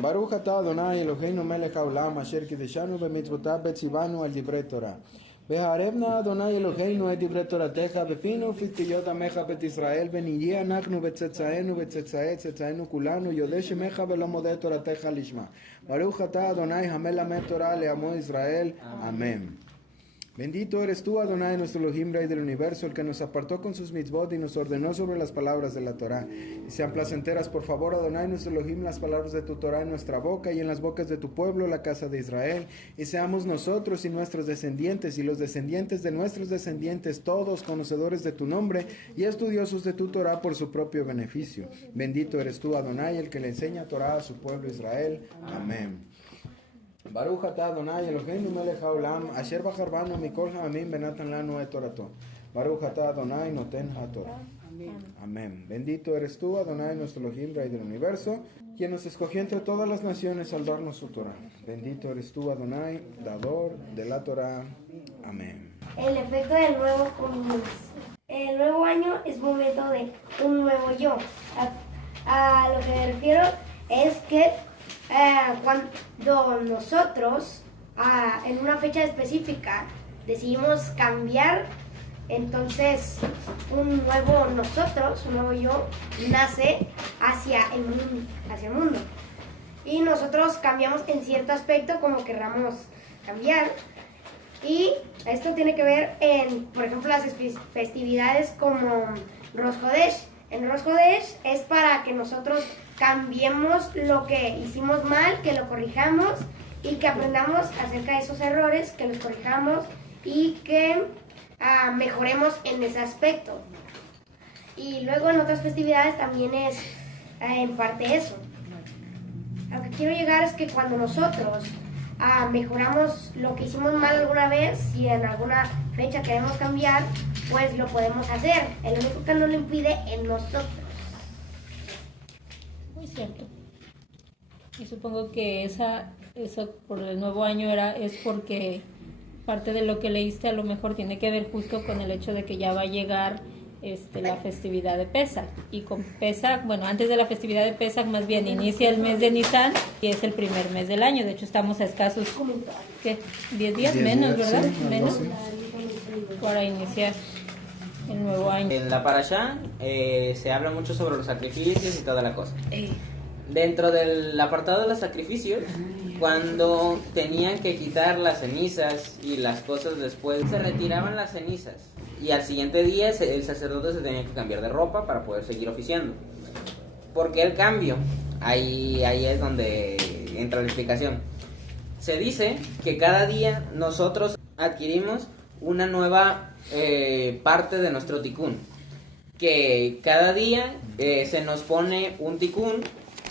Baruch atah Adonai Eloheinu melech haolam asher kideshanu b'mitzvotav betzivanu al divrei Torah. והערבנה אדוני אלוהינו את דברי תורתך בפינו ופתיות עמך בית ישראל ונהיה אנחנו וצאצאינו וצאצאי צאצאינו כולנו יודע שמך ולא מודה תורתך לשמה. ברוך אתה אדוני המלמד תורה לעמו ישראל, אמן. Bendito eres tú, Adonai, nuestro Elohim, Rey del universo, el que nos apartó con sus mitzvot y nos ordenó sobre las palabras de la Torah. Y sean placenteras, por favor, Adonai, nuestro Elohim, las palabras de tu Torah en nuestra boca y en las bocas de tu pueblo, la casa de Israel. Y seamos nosotros y nuestros descendientes y los descendientes de nuestros descendientes, todos conocedores de tu nombre y estudiosos de tu Torah por su propio beneficio. Bendito eres tú, Adonai, el que le enseña Torah a su pueblo Israel. Amén. Baruch atah Adonai Eloheinu melech haolam asher bachar banu mikol ha'amim benatan lanu et torato. Baruch atah Adonai noten haTorah. Amén. Bendito eres tú, Adonai, nuestro Elohim, Rey del universo, quien nos escogió entre todas las naciones al darnos su Torah. Bendito eres tú, Adonai, dador de la Torah. Amén. El efecto del nuevo comienzo. El nuevo año es momento de un nuevo yo. A lo que me refiero es que cuando nosotros en una fecha específica decidimos cambiar, entonces un nuevo nosotros, un nuevo yo nace hacia el mundo y nosotros cambiamos en cierto aspecto como querramos cambiar, y esto tiene que ver en, por ejemplo, las festividades como Rosh Hodesh. En Rosh Hodesh es para que nosotros cambiemos lo que hicimos mal, que lo corrijamos y que aprendamos acerca de esos errores, que los corrijamos y que mejoremos en ese aspecto. Y luego en otras festividades también es en parte eso. A lo que quiero llegar es que cuando nosotros mejoramos lo que hicimos mal alguna vez y en alguna fecha queremos cambiar, pues lo podemos hacer. El único que no lo impide es nosotros. Muy cierto. Y supongo que eso por el nuevo año es porque parte de lo que leíste a lo mejor tiene que ver justo con el hecho de que ya va a llegar la festividad de Pesach. Y con Pesach, bueno, antes de la festividad de Pesach más bien inicia el mes de Nisan y es el primer mes del año. De hecho estamos a escasos, ¿qué? 10 días menos, ¿verdad? Sí, menos sí. Para iniciar el nuevo año. En la Parashá se habla mucho sobre los sacrificios y toda la cosa. Dentro del apartado de los sacrificios, cuando tenían que quitar las cenizas y las cosas después, se retiraban las cenizas y al siguiente día el sacerdote se tenía que cambiar de ropa para poder seguir oficiando. ¿Por qué el cambio? Ahí es donde entra la explicación. Se dice que cada día nosotros adquirimos una nueva parte de nuestro tikkun, que cada día se nos pone un tikkun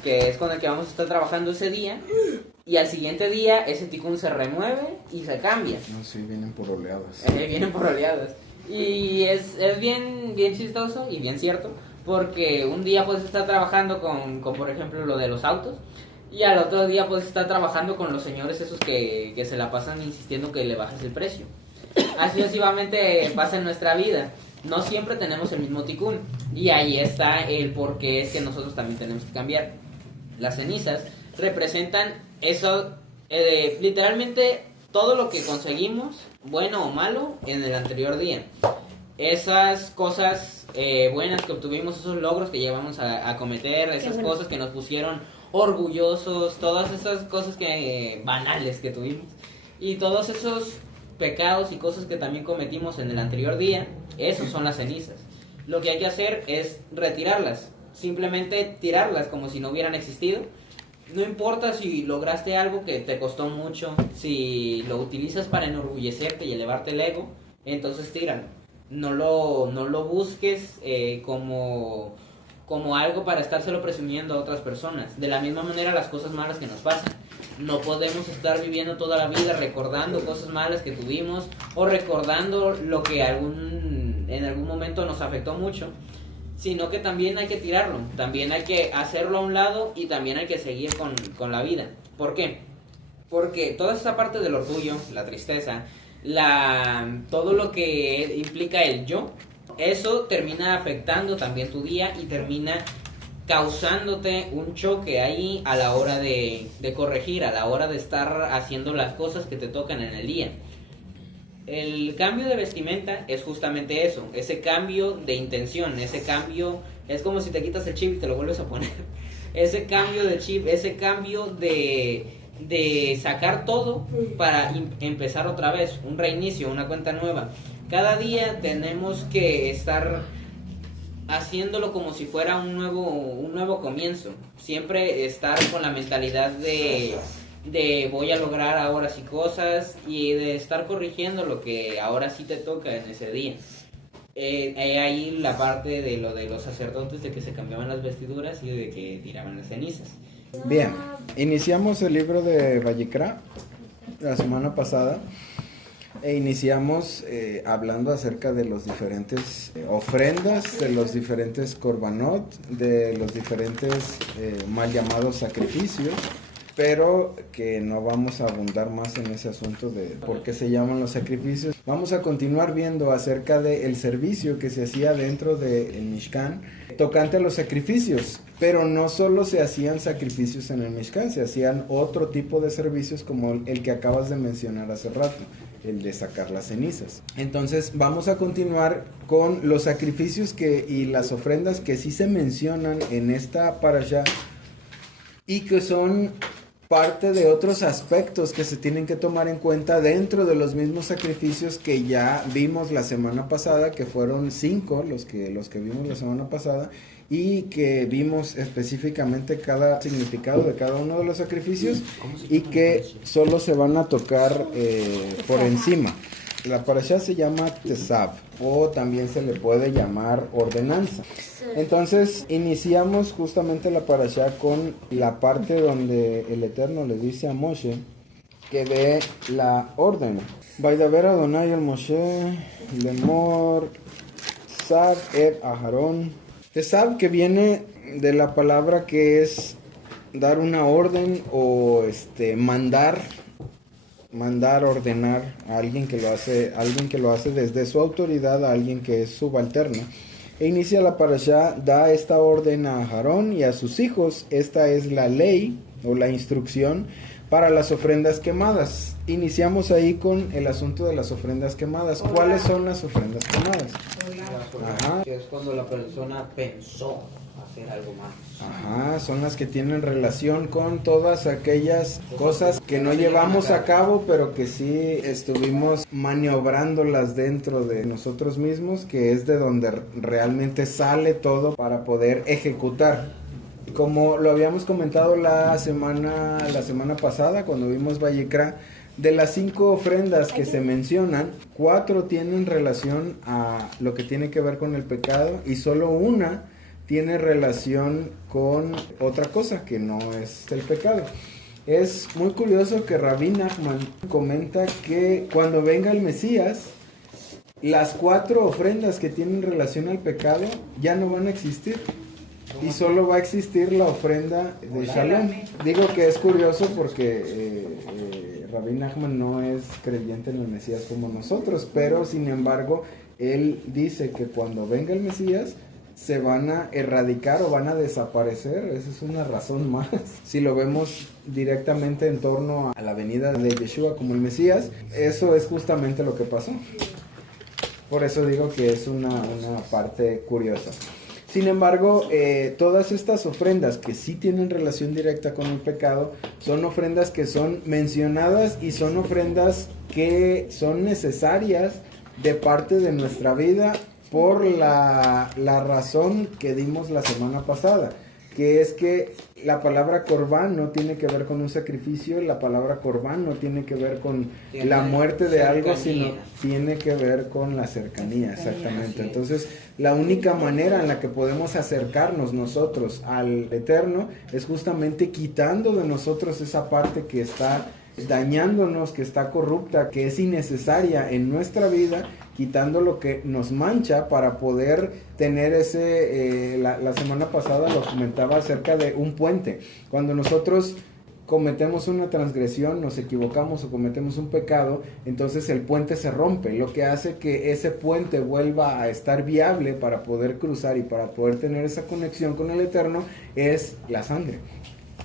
que es con el que vamos a estar trabajando ese día, y al siguiente día ese tikkun se remueve y se cambia. No, sí, vienen por oleadas. Vienen por oleadas. Y es bien chistoso y bien cierto, porque un día puedes estar trabajando con por ejemplo lo de los autos, y al otro día puedes estar trabajando con los señores esos que se la pasan insistiendo que le bajes el precio. Así sucesivamente pasa en nuestra vida. No siempre tenemos el mismo tikkun, y ahí está el por qué es que nosotros también tenemos que cambiar. Las cenizas representan eso, literalmente todo lo que conseguimos, bueno o malo, en el anterior día. Esas cosas buenas que obtuvimos, esos logros que llevamos a cometer, esas cosas que nos pusieron orgullosos, todas esas cosas banales que tuvimos, y todos esos pecados y cosas que también cometimos en el anterior día, esos son las cenizas. Lo que hay que hacer es retirarlas, simplemente tirarlas como si no hubieran existido. No importa si lograste algo que te costó mucho, si lo utilizas para enorgullecerte y elevarte el ego, entonces tíralo. No lo busques como algo para estárselo presumiendo a otras personas. De la misma manera, las cosas malas que nos pasan. No podemos estar viviendo toda la vida recordando cosas malas que tuvimos o recordando lo que en algún momento nos afectó mucho, sino que también hay que tirarlo, también hay que hacerlo a un lado y también hay que seguir con la vida. ¿Por qué? Porque toda esa parte del orgullo, la tristeza, todo lo que implica el yo, eso termina afectando también tu día y termina causándote un choque ahí a la hora de corregir, a la hora de estar haciendo las cosas que te tocan en el día. El cambio de vestimenta es justamente eso, ese cambio de intención, ese cambio, es como si te quitas el chip y te lo vuelves a poner. Ese cambio de chip, ese cambio de sacar todo para empezar otra vez, un reinicio, una cuenta nueva. Cada día tenemos que estar haciéndolo como si fuera un nuevo comienzo. Siempre estar con la mentalidad de voy a lograr ahora sí cosas y de estar corrigiendo lo que ahora sí te toca en ese día. Ahí la parte de lo de los sacerdotes, de que se cambiaban las vestiduras y de que tiraban las cenizas. Bien, iniciamos el libro de Vayikra la semana pasada e iniciamos hablando acerca de los diferentes ofrendas, de los diferentes korbanot, de los diferentes mal llamados sacrificios, pero que no vamos a abundar más en ese asunto de por qué se llaman los sacrificios. Vamos a continuar viendo acerca del servicio que se hacía dentro del Mishkan tocante a los sacrificios, pero no solo se hacían sacrificios en el Mishkan, se hacían otro tipo de servicios como el que acabas de mencionar hace rato, el de sacar las cenizas. Entonces vamos a continuar con los sacrificios y las ofrendas que sí se mencionan en esta parashá y que son parte de otros aspectos que se tienen que tomar en cuenta dentro de los mismos sacrificios que ya vimos la semana pasada, que fueron 5 los que vimos la semana pasada, y que vimos específicamente cada significado de cada uno de los sacrificios y que solo se van a tocar por encima. La parashá se llama Tesav, o también se le puede llamar ordenanza. Entonces iniciamos justamente la parashá con la parte donde el Eterno le dice a Moshe que dé la orden. Vaidaber Adonai el Moshe lemor Sav et Aharón. Tesav, que viene de la palabra que es dar una orden o mandar, ordenar a alguien que lo hace desde su autoridad a alguien que es subalterno. E inicia la parashá, da esta orden a Aarón y a sus hijos. Esta es la ley o la instrucción para las ofrendas quemadas. Iniciamos ahí con el asunto de las ofrendas quemadas. ¿Cuáles son las ofrendas quemadas? Ajá. Que es cuando la persona pensó hacer algo más. Ajá, son las que tienen relación con todas aquellas cosas que no llevamos a cabo, pero que sí estuvimos maniobrándolas dentro de nosotros mismos, que es de donde realmente sale todo para poder ejecutar. Como lo habíamos comentado la semana pasada, cuando vimos Vayikra, de las 5 ofrendas que se mencionan, 4 tienen relación a lo que tiene que ver con el pecado y solo una tiene relación con otra cosa que no es el pecado. Es muy curioso que Rabbi Nachman comenta que cuando venga el Mesías, las 4 ofrendas que tienen relación al pecado ya no van a existir y solo va a existir la ofrenda de Shalom. Digo que es curioso porque Rabbi Nachman no es creyente en el Mesías como nosotros, pero sin embargo él dice que cuando venga el Mesías se van a erradicar o van a desaparecer. Esa es una razón más. Si lo vemos directamente en torno a la venida de Yeshua como el Mesías, eso es justamente lo que pasó. Por eso digo que es una parte curiosa. Sin embargo, todas estas ofrendas que sí tienen relación directa con el pecado son ofrendas que son mencionadas y son ofrendas que son necesarias de parte de nuestra vida por la razón que dimos la semana pasada, que es que la palabra corbán no tiene que ver con un sacrificio, la palabra corbán no tiene que ver con la muerte de algo, sino tiene que ver con la cercanía, exactamente. Entonces, la única manera en la que podemos acercarnos nosotros al Eterno es justamente quitando de nosotros esa parte que está dañándonos, que está corrupta, que es innecesaria en nuestra vida, quitando lo que nos mancha para poder tener la semana pasada lo comentaba acerca de un puente. Cuando nosotros cometemos una transgresión, nos equivocamos o cometemos un pecado, entonces el puente se rompe, lo que hace que ese puente vuelva a estar viable para poder cruzar y para poder tener esa conexión con el Eterno es la sangre.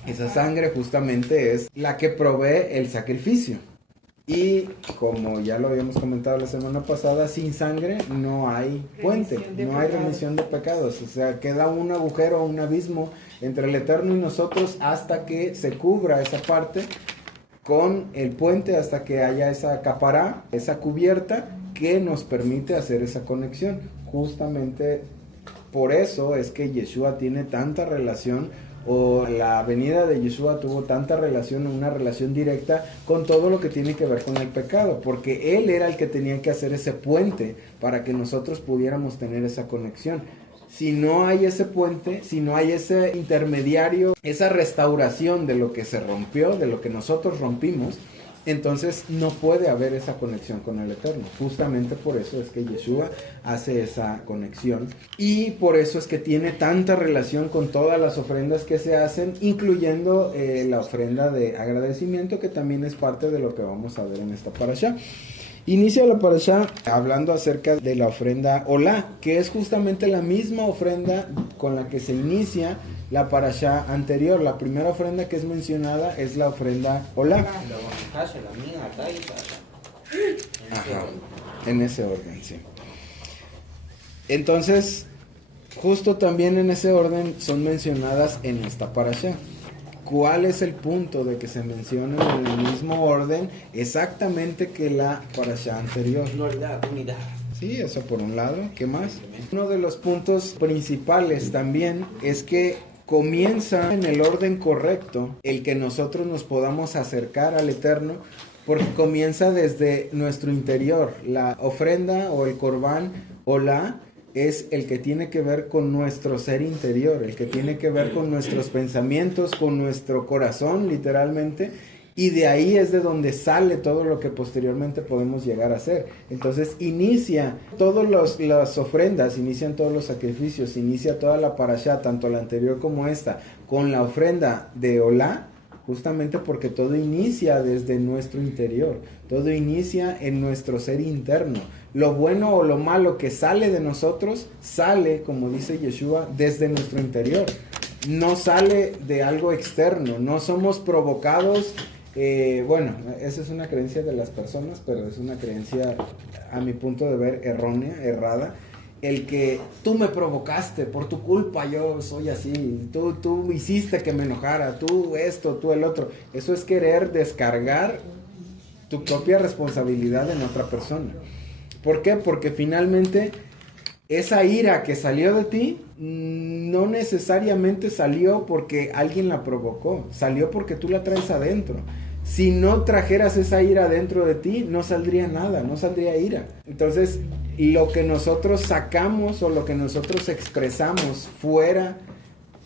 Esa sangre justamente es la que provee el sacrificio. Y como ya lo habíamos comentado la semana pasada, sin sangre no hay puente, no hay remisión de pecados. O sea, queda un agujero, un abismo entre el Eterno y nosotros hasta que se cubra esa parte con el puente, hasta que haya esa capará, esa cubierta que nos permite hacer esa conexión. Justamente por eso es que Yeshua tiene tanta relación, o la venida de Yeshua tuvo tanta relación, una relación directa con todo lo que tiene que ver con el pecado, porque Él era el que tenía que hacer ese puente para que nosotros pudiéramos tener esa conexión. Si no hay ese puente, si no hay ese intermediario, esa restauración de lo que se rompió, de lo que nosotros rompimos, entonces no puede haber esa conexión con el Eterno. Justamente por eso es que Yeshua hace esa conexión y por eso es que tiene tanta relación con todas las ofrendas que se hacen, incluyendo la ofrenda de agradecimiento, que también es parte de lo que vamos a ver en esta parashá. Inicia la parashá hablando acerca de la ofrenda Olá, que es justamente la misma ofrenda con la que se inicia la parashá anterior. La primera ofrenda que es mencionada es la ofrenda Olá. Ajá, en ese orden, sí. Entonces, justo también en ese orden son mencionadas en esta parashá. ¿Cuál es el punto de que se mencionen en el mismo orden exactamente que la parashá anterior? Unidad. Sí, eso por un lado. ¿Qué más? Uno de los puntos principales también es que comienza en el orden correcto el que nosotros nos podamos acercar al Eterno, porque comienza desde nuestro interior. La ofrenda o el corbán Olá es el que tiene que ver con nuestro ser interior, el que tiene que ver con nuestros pensamientos, con nuestro corazón, literalmente, y de ahí es de donde sale todo lo que posteriormente podemos llegar a hacer. Entonces inicia todas las ofrendas, inician todos los sacrificios, inicia toda la parashá, tanto la anterior como esta, con la ofrenda de Olá, justamente porque todo inicia desde nuestro interior, todo inicia en nuestro ser interno. Lo bueno o lo malo que sale de nosotros, sale, como dice Yeshua, desde nuestro interior. No sale de algo externo, no somos provocados. Bueno, esa es una creencia de las personas, pero es una creencia, a mi punto de ver, errónea, errada. El que tú me provocaste, por tu culpa yo soy así, tú hiciste que me enojara, tú esto, tú el otro. Eso es querer descargar tu propia responsabilidad en otra persona. ¿Por qué? Porque finalmente esa ira que salió de ti no necesariamente salió porque alguien la provocó, salió porque tú la traes adentro. Si no trajeras esa ira dentro de ti, no saldría nada, no saldría ira. Entonces, lo que nosotros sacamos o lo que nosotros expresamos fuera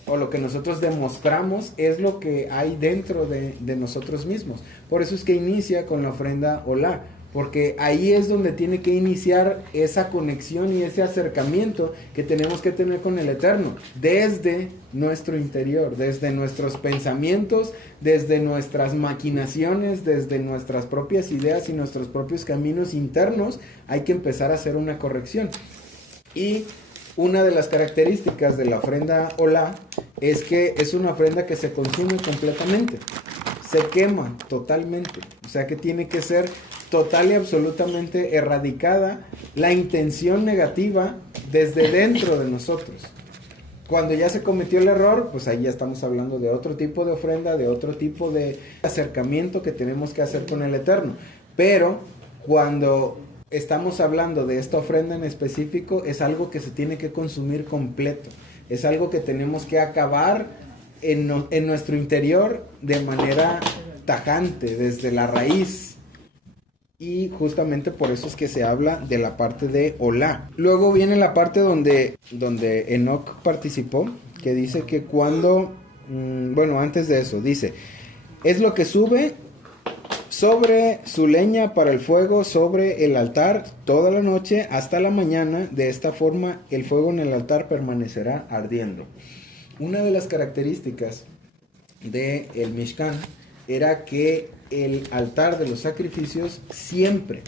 o lo que nosotros demostramos es lo que hay dentro de nosotros mismos. Por eso es que inicia con la ofrenda Olá, porque ahí es donde tiene que iniciar esa conexión y ese acercamiento que tenemos que tener con el Eterno, desde nuestro interior, desde nuestros pensamientos, desde nuestras maquinaciones, desde nuestras propias ideas y nuestros propios caminos internos. Hay que empezar a hacer una corrección. Y una de las características de la ofrenda Olá es que es una ofrenda que se consume completamente, se quema totalmente, o sea que tiene que ser total y absolutamente erradicada la intención negativa desde dentro de nosotros. Cuando ya se cometió el error, pues ahí ya estamos hablando de otro tipo de ofrenda, de otro tipo de acercamiento que tenemos que hacer con el Eterno. Pero cuando estamos hablando de esta ofrenda en específico, es algo que se tiene que consumir completo. Es algo que tenemos que acabar en nuestro interior de manera tajante, desde la raíz. Y justamente por eso es que se habla de la parte de Olá. Luego viene la parte donde Enoc participó, que dice que cuando, bueno, antes de eso, dice, es lo que sube sobre su leña para el fuego sobre el altar toda la noche hasta la mañana. De esta forma el fuego en el altar permanecerá ardiendo. Una de las características del Mishkan era que el altar de los sacrificios siempre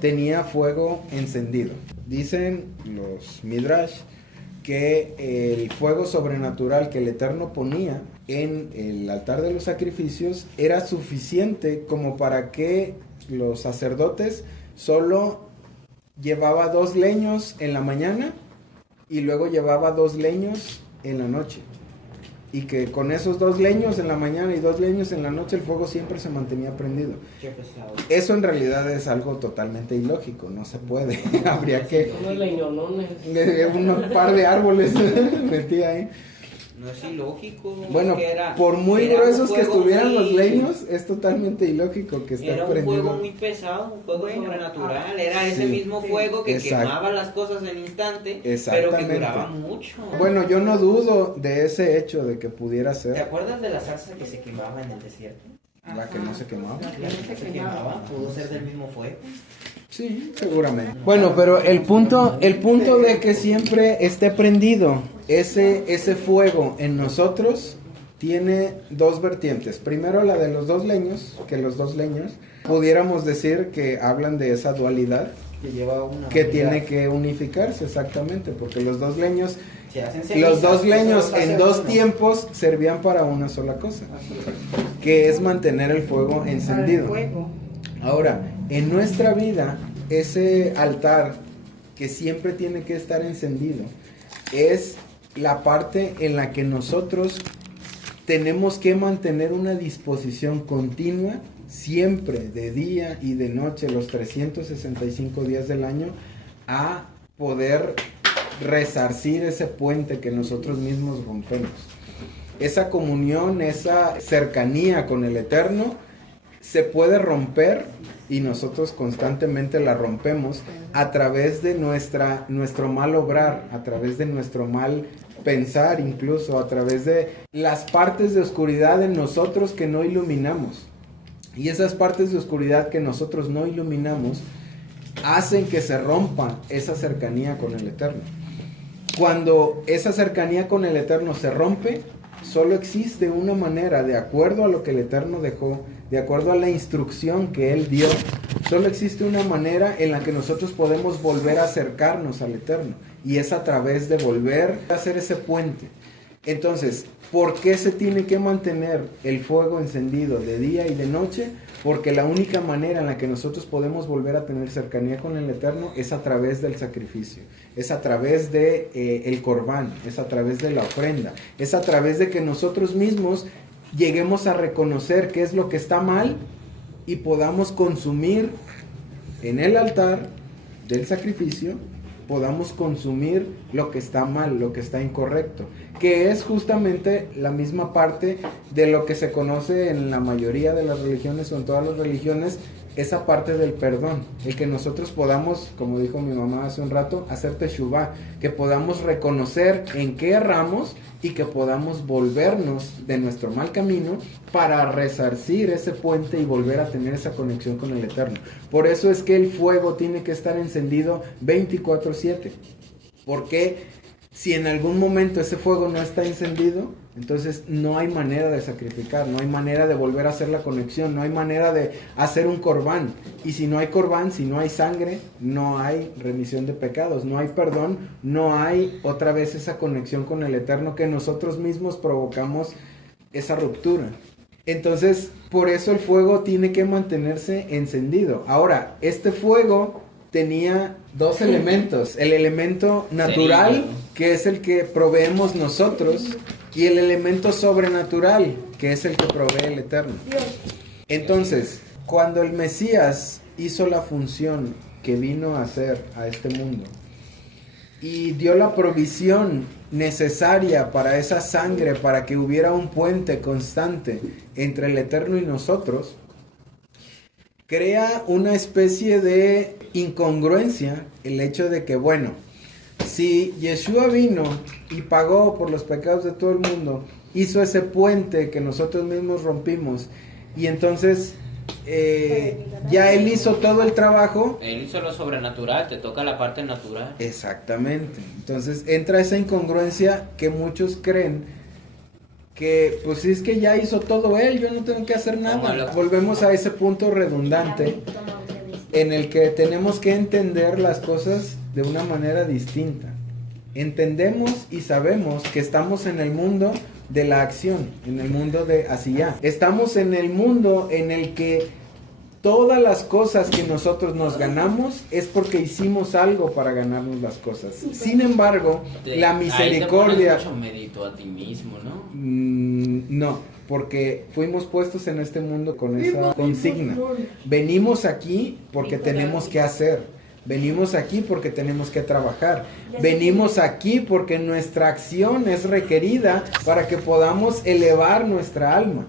tenía fuego encendido. Dicen los Midrash que el fuego sobrenatural que el Eterno ponía en el altar de los sacrificios era suficiente como para que los sacerdotes solo llevaba 2 leños en la mañana y luego llevaba 2 leños en la noche. Y que con esos 2 leños en la mañana y 2 leños en la noche el fuego siempre se mantenía prendido. Qué pesado. Eso en realidad es algo totalmente ilógico, no se puede. Habría que... Unos leñonones. Un par de árboles metí ahí. No es ilógico. Bueno, era, por muy era gruesos un que fuego estuvieran los muy- leños, es totalmente ilógico que esté Era un fuego prendido. muy pesado, un fuego Bueno, sobrenatural. Era ese sí, mismo fuego que exacto. quemaba las cosas en instante, pero que Exactamente. duraba mucho. Bueno, yo no dudo de ese hecho de que pudiera ¿Te ser acuerdas de la salsa que se quemaba en el desierto? la que no se quemaba. La que se quemaba, pudo ser del mismo fuego. Sí, seguramente. Bueno, pero el punto de que siempre esté prendido ese fuego en nosotros tiene 2 vertientes. Primero la de los 2 leños, que los 2 leños pudiéramos decir que hablan de esa dualidad Que lleva una que unidad. tiene que unificarse exactamente, porque los 2 leños, Se hacen los cenizas, 2 leños eso los en hace 2 uno. tiempos servían para una sola cosa, que es mantener el fuego encendido. Ahora, en nuestra vida, ese altar que siempre tiene que estar encendido es la parte en la que nosotros tenemos que mantener una disposición continua, siempre, de día y de noche, los 365 días del año, a poder resarcir ese puente que nosotros mismos rompemos. Esa comunión, esa cercanía con el Eterno se puede romper, y nosotros constantemente la rompemos a través de nuestro mal obrar, a través de nuestro mal pensar, incluso a través de las partes de oscuridad en nosotros que no iluminamos. Y esas partes de oscuridad que nosotros no iluminamos hacen que se rompa esa cercanía con el Eterno. Cuando esa cercanía con el Eterno se rompe, solo existe una manera, de acuerdo a lo que el Eterno dejó, de acuerdo a la instrucción que Él dio, solo existe una manera en la que nosotros podemos volver a acercarnos al Eterno, y es a través de volver a hacer ese puente. Entonces, ¿por qué se tiene que mantener el fuego encendido de día y de noche? Porque la única manera en la que nosotros podemos volver a tener cercanía con el Eterno es a través del sacrificio, es a través de el corbán, es a través de la ofrenda, es a través de que nosotros mismos lleguemos a reconocer qué es lo que está mal y podamos consumir en el altar del sacrificio, podamos consumir lo que está mal, lo que está incorrecto, que es justamente la misma parte de lo que se conoce en la mayoría de las religiones o en todas las religiones, esa parte del perdón, el que nosotros podamos, como dijo mi mamá hace un rato, hacer teshuvá, que podamos reconocer en qué erramos y que podamos volvernos de nuestro mal camino para resarcir ese puente y volver a tener esa conexión con el Eterno. Por eso es que el fuego tiene que estar encendido 24/7, porque si en algún momento ese fuego no está encendido, entonces no hay manera de sacrificar, no hay manera de volver a hacer la conexión, no hay manera de hacer un corbán. Y si no hay corbán, si no hay sangre, no hay remisión de pecados, no hay perdón, no hay otra vez esa conexión con el Eterno, que nosotros mismos provocamos esa ruptura. Entonces, por eso el fuego tiene que mantenerse encendido. Ahora, este fuego tenía 2 elementos: el elemento natural, Cerillo, que es el que proveemos nosotros, y el elemento sobrenatural, que es el que provee el Eterno. Entonces, cuando el Mesías hizo la función que vino a hacer a este mundo y dio la provisión necesaria para esa sangre, para que hubiera un puente constante entre el Eterno y nosotros, crea una especie de incongruencia el hecho de que, bueno, si Yeshua vino y pagó por los pecados de todo el mundo, hizo ese puente que nosotros mismos rompimos, y entonces ya Él hizo todo el trabajo. Él hizo lo sobrenatural, te toca la parte natural. Exactamente. Entonces entra esa incongruencia que muchos creen que pues es que ya hizo todo él, yo no tengo que hacer nada. Volvemos a ese punto redundante en el que tenemos que entender las cosas de una manera distinta. Entendemos y sabemos que estamos en el mundo de la acción, en el mundo de hacia. Estamos en el mundo en el que todas las cosas que nosotros nos ganamos es porque hicimos algo para ganarnos las cosas. Sin embargo, la misericordia... Ahí te pones mucho mérito a ti mismo, ¿no? No, porque fuimos puestos en este mundo con esa consigna. Venimos aquí porque tenemos que hacer. Venimos aquí porque tenemos que trabajar. Venimos aquí porque nuestra acción es requerida para que podamos elevar nuestra alma.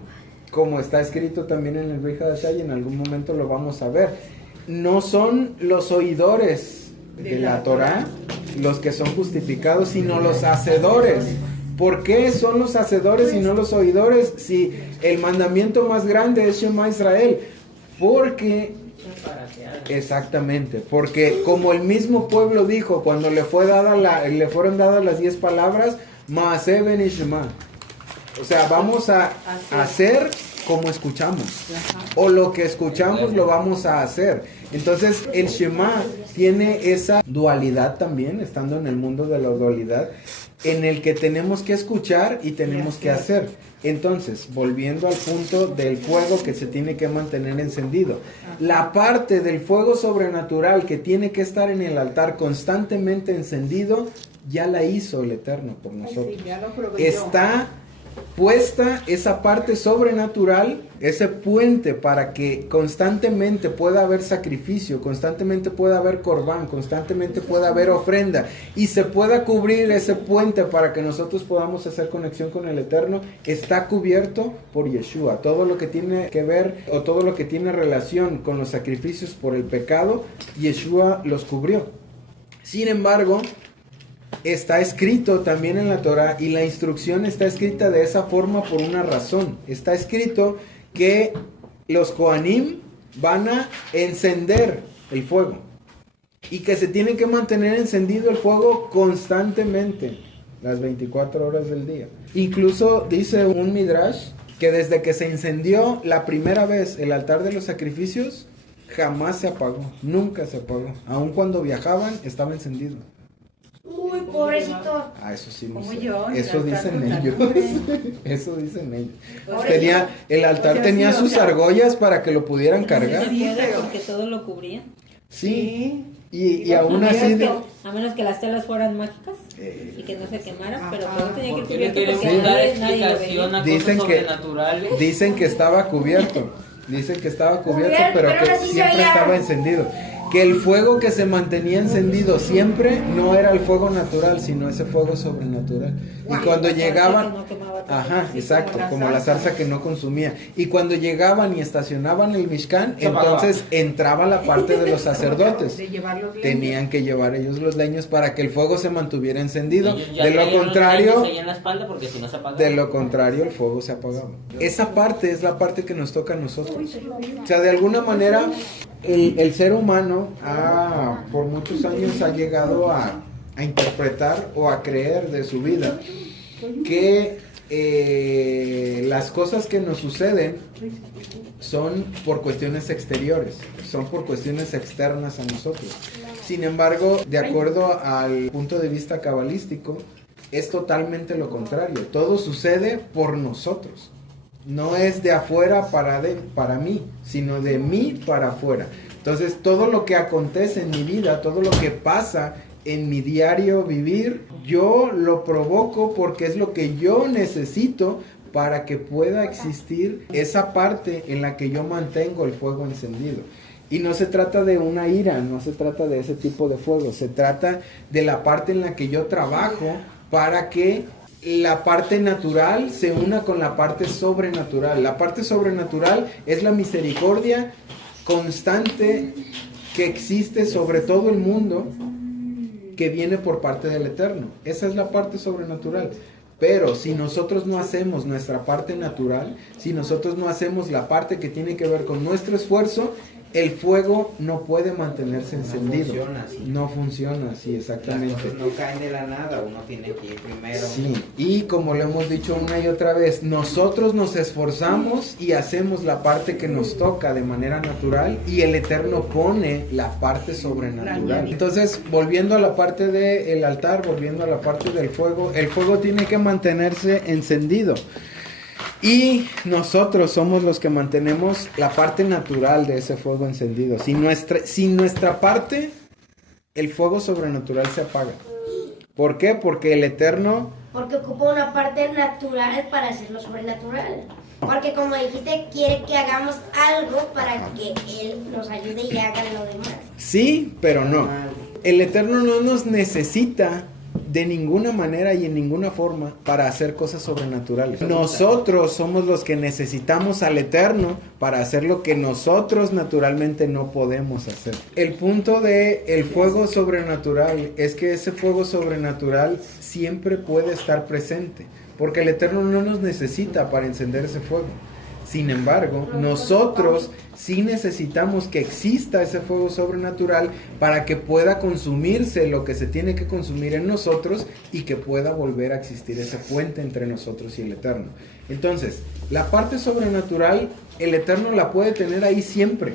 Como está escrito también en el Brit Hadashah, y en algún momento lo vamos a ver. No son los oidores de la Torah los que son justificados, sino los hacedores. ¿Por qué son los hacedores y no los oidores? Si el mandamiento más grande es Shema Israel. Porque... Exactamente, porque como el mismo pueblo dijo cuando le fueron dadas las 10 palabras, Maaseh ben Shema. O sea, vamos a hacer como escuchamos. O lo que escuchamos lo vamos a hacer. Entonces el Shema tiene esa dualidad también, estando en el mundo de la dualidad, en el que tenemos que escuchar y tenemos que hacer. Entonces, volviendo al punto del fuego que se tiene que mantener encendido. La parte del fuego sobrenatural que tiene que estar en el altar constantemente encendido, ya la hizo el Eterno por nosotros. Está puesta esa parte sobrenatural, ese puente para que constantemente pueda haber sacrificio, constantemente pueda haber corbán, constantemente pueda haber ofrenda y se pueda cubrir ese puente para que nosotros podamos hacer conexión con el Eterno. Está cubierto por Yeshua. Todo lo que tiene que ver o todo lo que tiene relación con los sacrificios por el pecado, Yeshua los cubrió. Sin embargo, está escrito también en la Torah, y la instrucción está escrita de esa forma por una razón. Está escrito que los Kohanim van a encender el fuego y que se tiene que mantener encendido el fuego constantemente las 24 horas del día. Incluso dice un Midrash que desde que se incendió la primera vez el altar de los sacrificios, jamás se apagó, nunca se apagó. Aun cuando viajaban estaba encendido. Uy, pobrecito. Ah, eso sí, Como sé. yo, Eso el dicen altar ellos. con la Eso dicen ellos. Pobrecito. El altar O sea, tenía sí, o sus sea, argollas para que lo pudieran No cargar. se Sí, puede pero- porque todo lo cubría. Sí. Y Y aún a así... menos, a menos que las telas fueran mágicas y que no se quemaran, pero todo tenía que ¿Por qué le cubierto queremos porque dar nadie lo explicación veía. a Dicen cosas que- sobrenaturales? Dicen que estaba cubierto. Dicen que estaba cubierto, Cubierto, pero pero que aún así se siempre veía. estaba encendido. Que el fuego que se mantenía encendido siempre no era el fuego natural, sino ese fuego sobrenatural. Y cuando La zarza llegaban... que no quemaba tanto. Ajá, Sí, exacto, como la como la zarza. zarza que no consumía. Y cuando llegaban y estacionaban el Mishkan, Se apagaba. entonces entraba la parte de los sacerdotes. De llevar los leños. Tenían que llevar ellos los leños para que el fuego se mantuviera encendido. Ellos ya De lo traían los contrario, leños ahí en la espalda porque si no se apagaba. de lo contrario el fuego se apagaba. Esa parte es la parte que nos toca a nosotros. O sea, de alguna manera el ser humano por muchos años ha llegado a interpretar o a creer de su vida que las cosas que nos suceden son por cuestiones exteriores, son por cuestiones externas a nosotros. Sin embargo, de acuerdo al punto de vista cabalístico, es totalmente lo contrario. Todo sucede por nosotros. No es de afuera para mí, sino de mí para afuera. Entonces, todo lo que acontece en mi vida, todo lo que pasa en mi diario vivir, yo lo provoco porque es lo que yo necesito para que pueda existir esa parte en la que yo mantengo el fuego encendido. Y no se trata de una ira, no se trata de ese tipo de fuego, se trata de la parte en la que yo trabajo para que la parte natural se una con la parte sobrenatural. La parte sobrenatural es la misericordia constante que existe sobre todo el mundo, que viene por parte del Eterno. Esa es la parte sobrenatural. Pero si nosotros no hacemos nuestra parte natural, si nosotros no hacemos la parte que tiene que ver con nuestro esfuerzo, el fuego no puede mantenerse encendido. funciona así. No funciona así, Las exactamente. cosas no caen de la nada, uno tiene que ir primero. Sí, y como lo hemos dicho una y otra vez, nosotros nos esforzamos y hacemos la parte que nos toca de manera natural y el Eterno pone la parte sobrenatural. Entonces, volviendo a la parte del altar, volviendo a la parte del fuego, el fuego tiene que mantenerse encendido. Y nosotros somos los que mantenemos la parte natural de ese fuego encendido. Sin nuestra parte, el fuego sobrenatural se apaga. ¿Por qué? Porque el Eterno... Porque ocupa una parte natural para hacerlo sobrenatural. Porque como dijiste, quiere que hagamos algo para que Él nos ayude y haga lo demás. Sí, pero no. El Eterno no nos necesita de ninguna manera y en ninguna forma para hacer cosas sobrenaturales. Nosotros somos los que necesitamos al Eterno para hacer lo que nosotros naturalmente no podemos hacer. El punto de el fuego sobrenatural es que ese fuego sobrenatural siempre puede estar presente, porque el Eterno no nos necesita para encender ese fuego. Sin embargo, nosotros sí necesitamos que exista ese fuego sobrenatural para que pueda consumirse lo que se tiene que consumir en nosotros y que pueda volver a existir ese puente entre nosotros y el Eterno. Entonces, la parte sobrenatural, el Eterno la puede tener ahí siempre.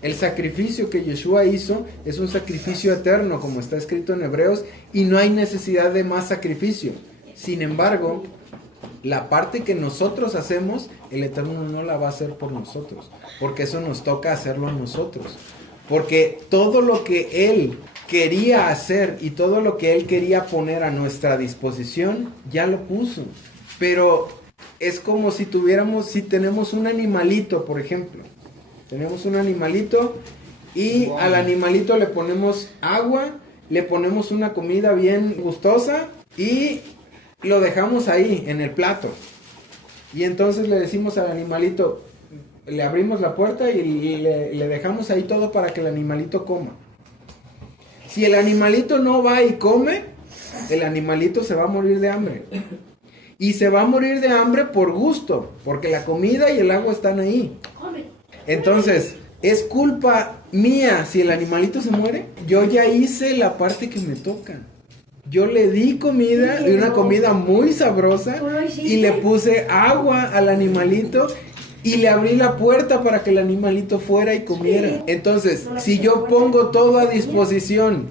El sacrificio que Yeshua hizo es un sacrificio eterno, como está escrito en Hebreos, y no hay necesidad de más sacrificio. Sin embargo, la parte que nosotros hacemos, el Eterno no la va a hacer por nosotros, porque eso nos toca hacerlo a nosotros. Porque todo lo que Él quería hacer y todo lo que Él quería poner a nuestra disposición, ya lo puso. Pero es como si tenemos un animalito, por ejemplo. Tenemos un animalito y al animalito le ponemos agua, le ponemos una comida bien gustosa y lo dejamos ahí en el plato. Y entonces le decimos al animalito, le abrimos la puerta y le dejamos ahí todo para que el animalito coma. Si el animalito no va y come, el animalito se va a morir de hambre. Y se va a morir de hambre por gusto, porque la comida y el agua están ahí. Entonces, ¿es culpa mía si el animalito se muere? Yo ya hice la parte que me toca. Yo le di comida, y una comida muy sabrosa, y le puse agua al animalito y le abrí la puerta para que el animalito fuera y comiera. Entonces, si yo pongo todo a disposición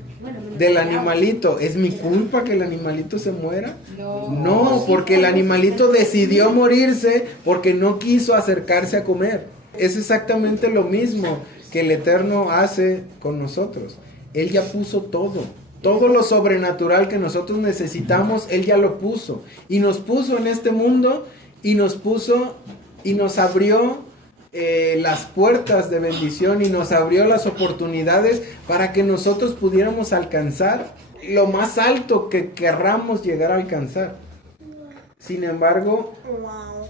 del animalito, ¿es mi culpa que el animalito se muera? No, porque el animalito decidió morirse porque no quiso acercarse a comer. Es exactamente lo mismo que el Eterno hace con nosotros. Él ya puso todo. Todo lo sobrenatural que nosotros necesitamos, Él ya lo puso. Y nos puso en este mundo y nos abrió las puertas de bendición y nos abrió las oportunidades para que nosotros pudiéramos alcanzar lo más alto que querramos llegar a alcanzar. Sin embargo,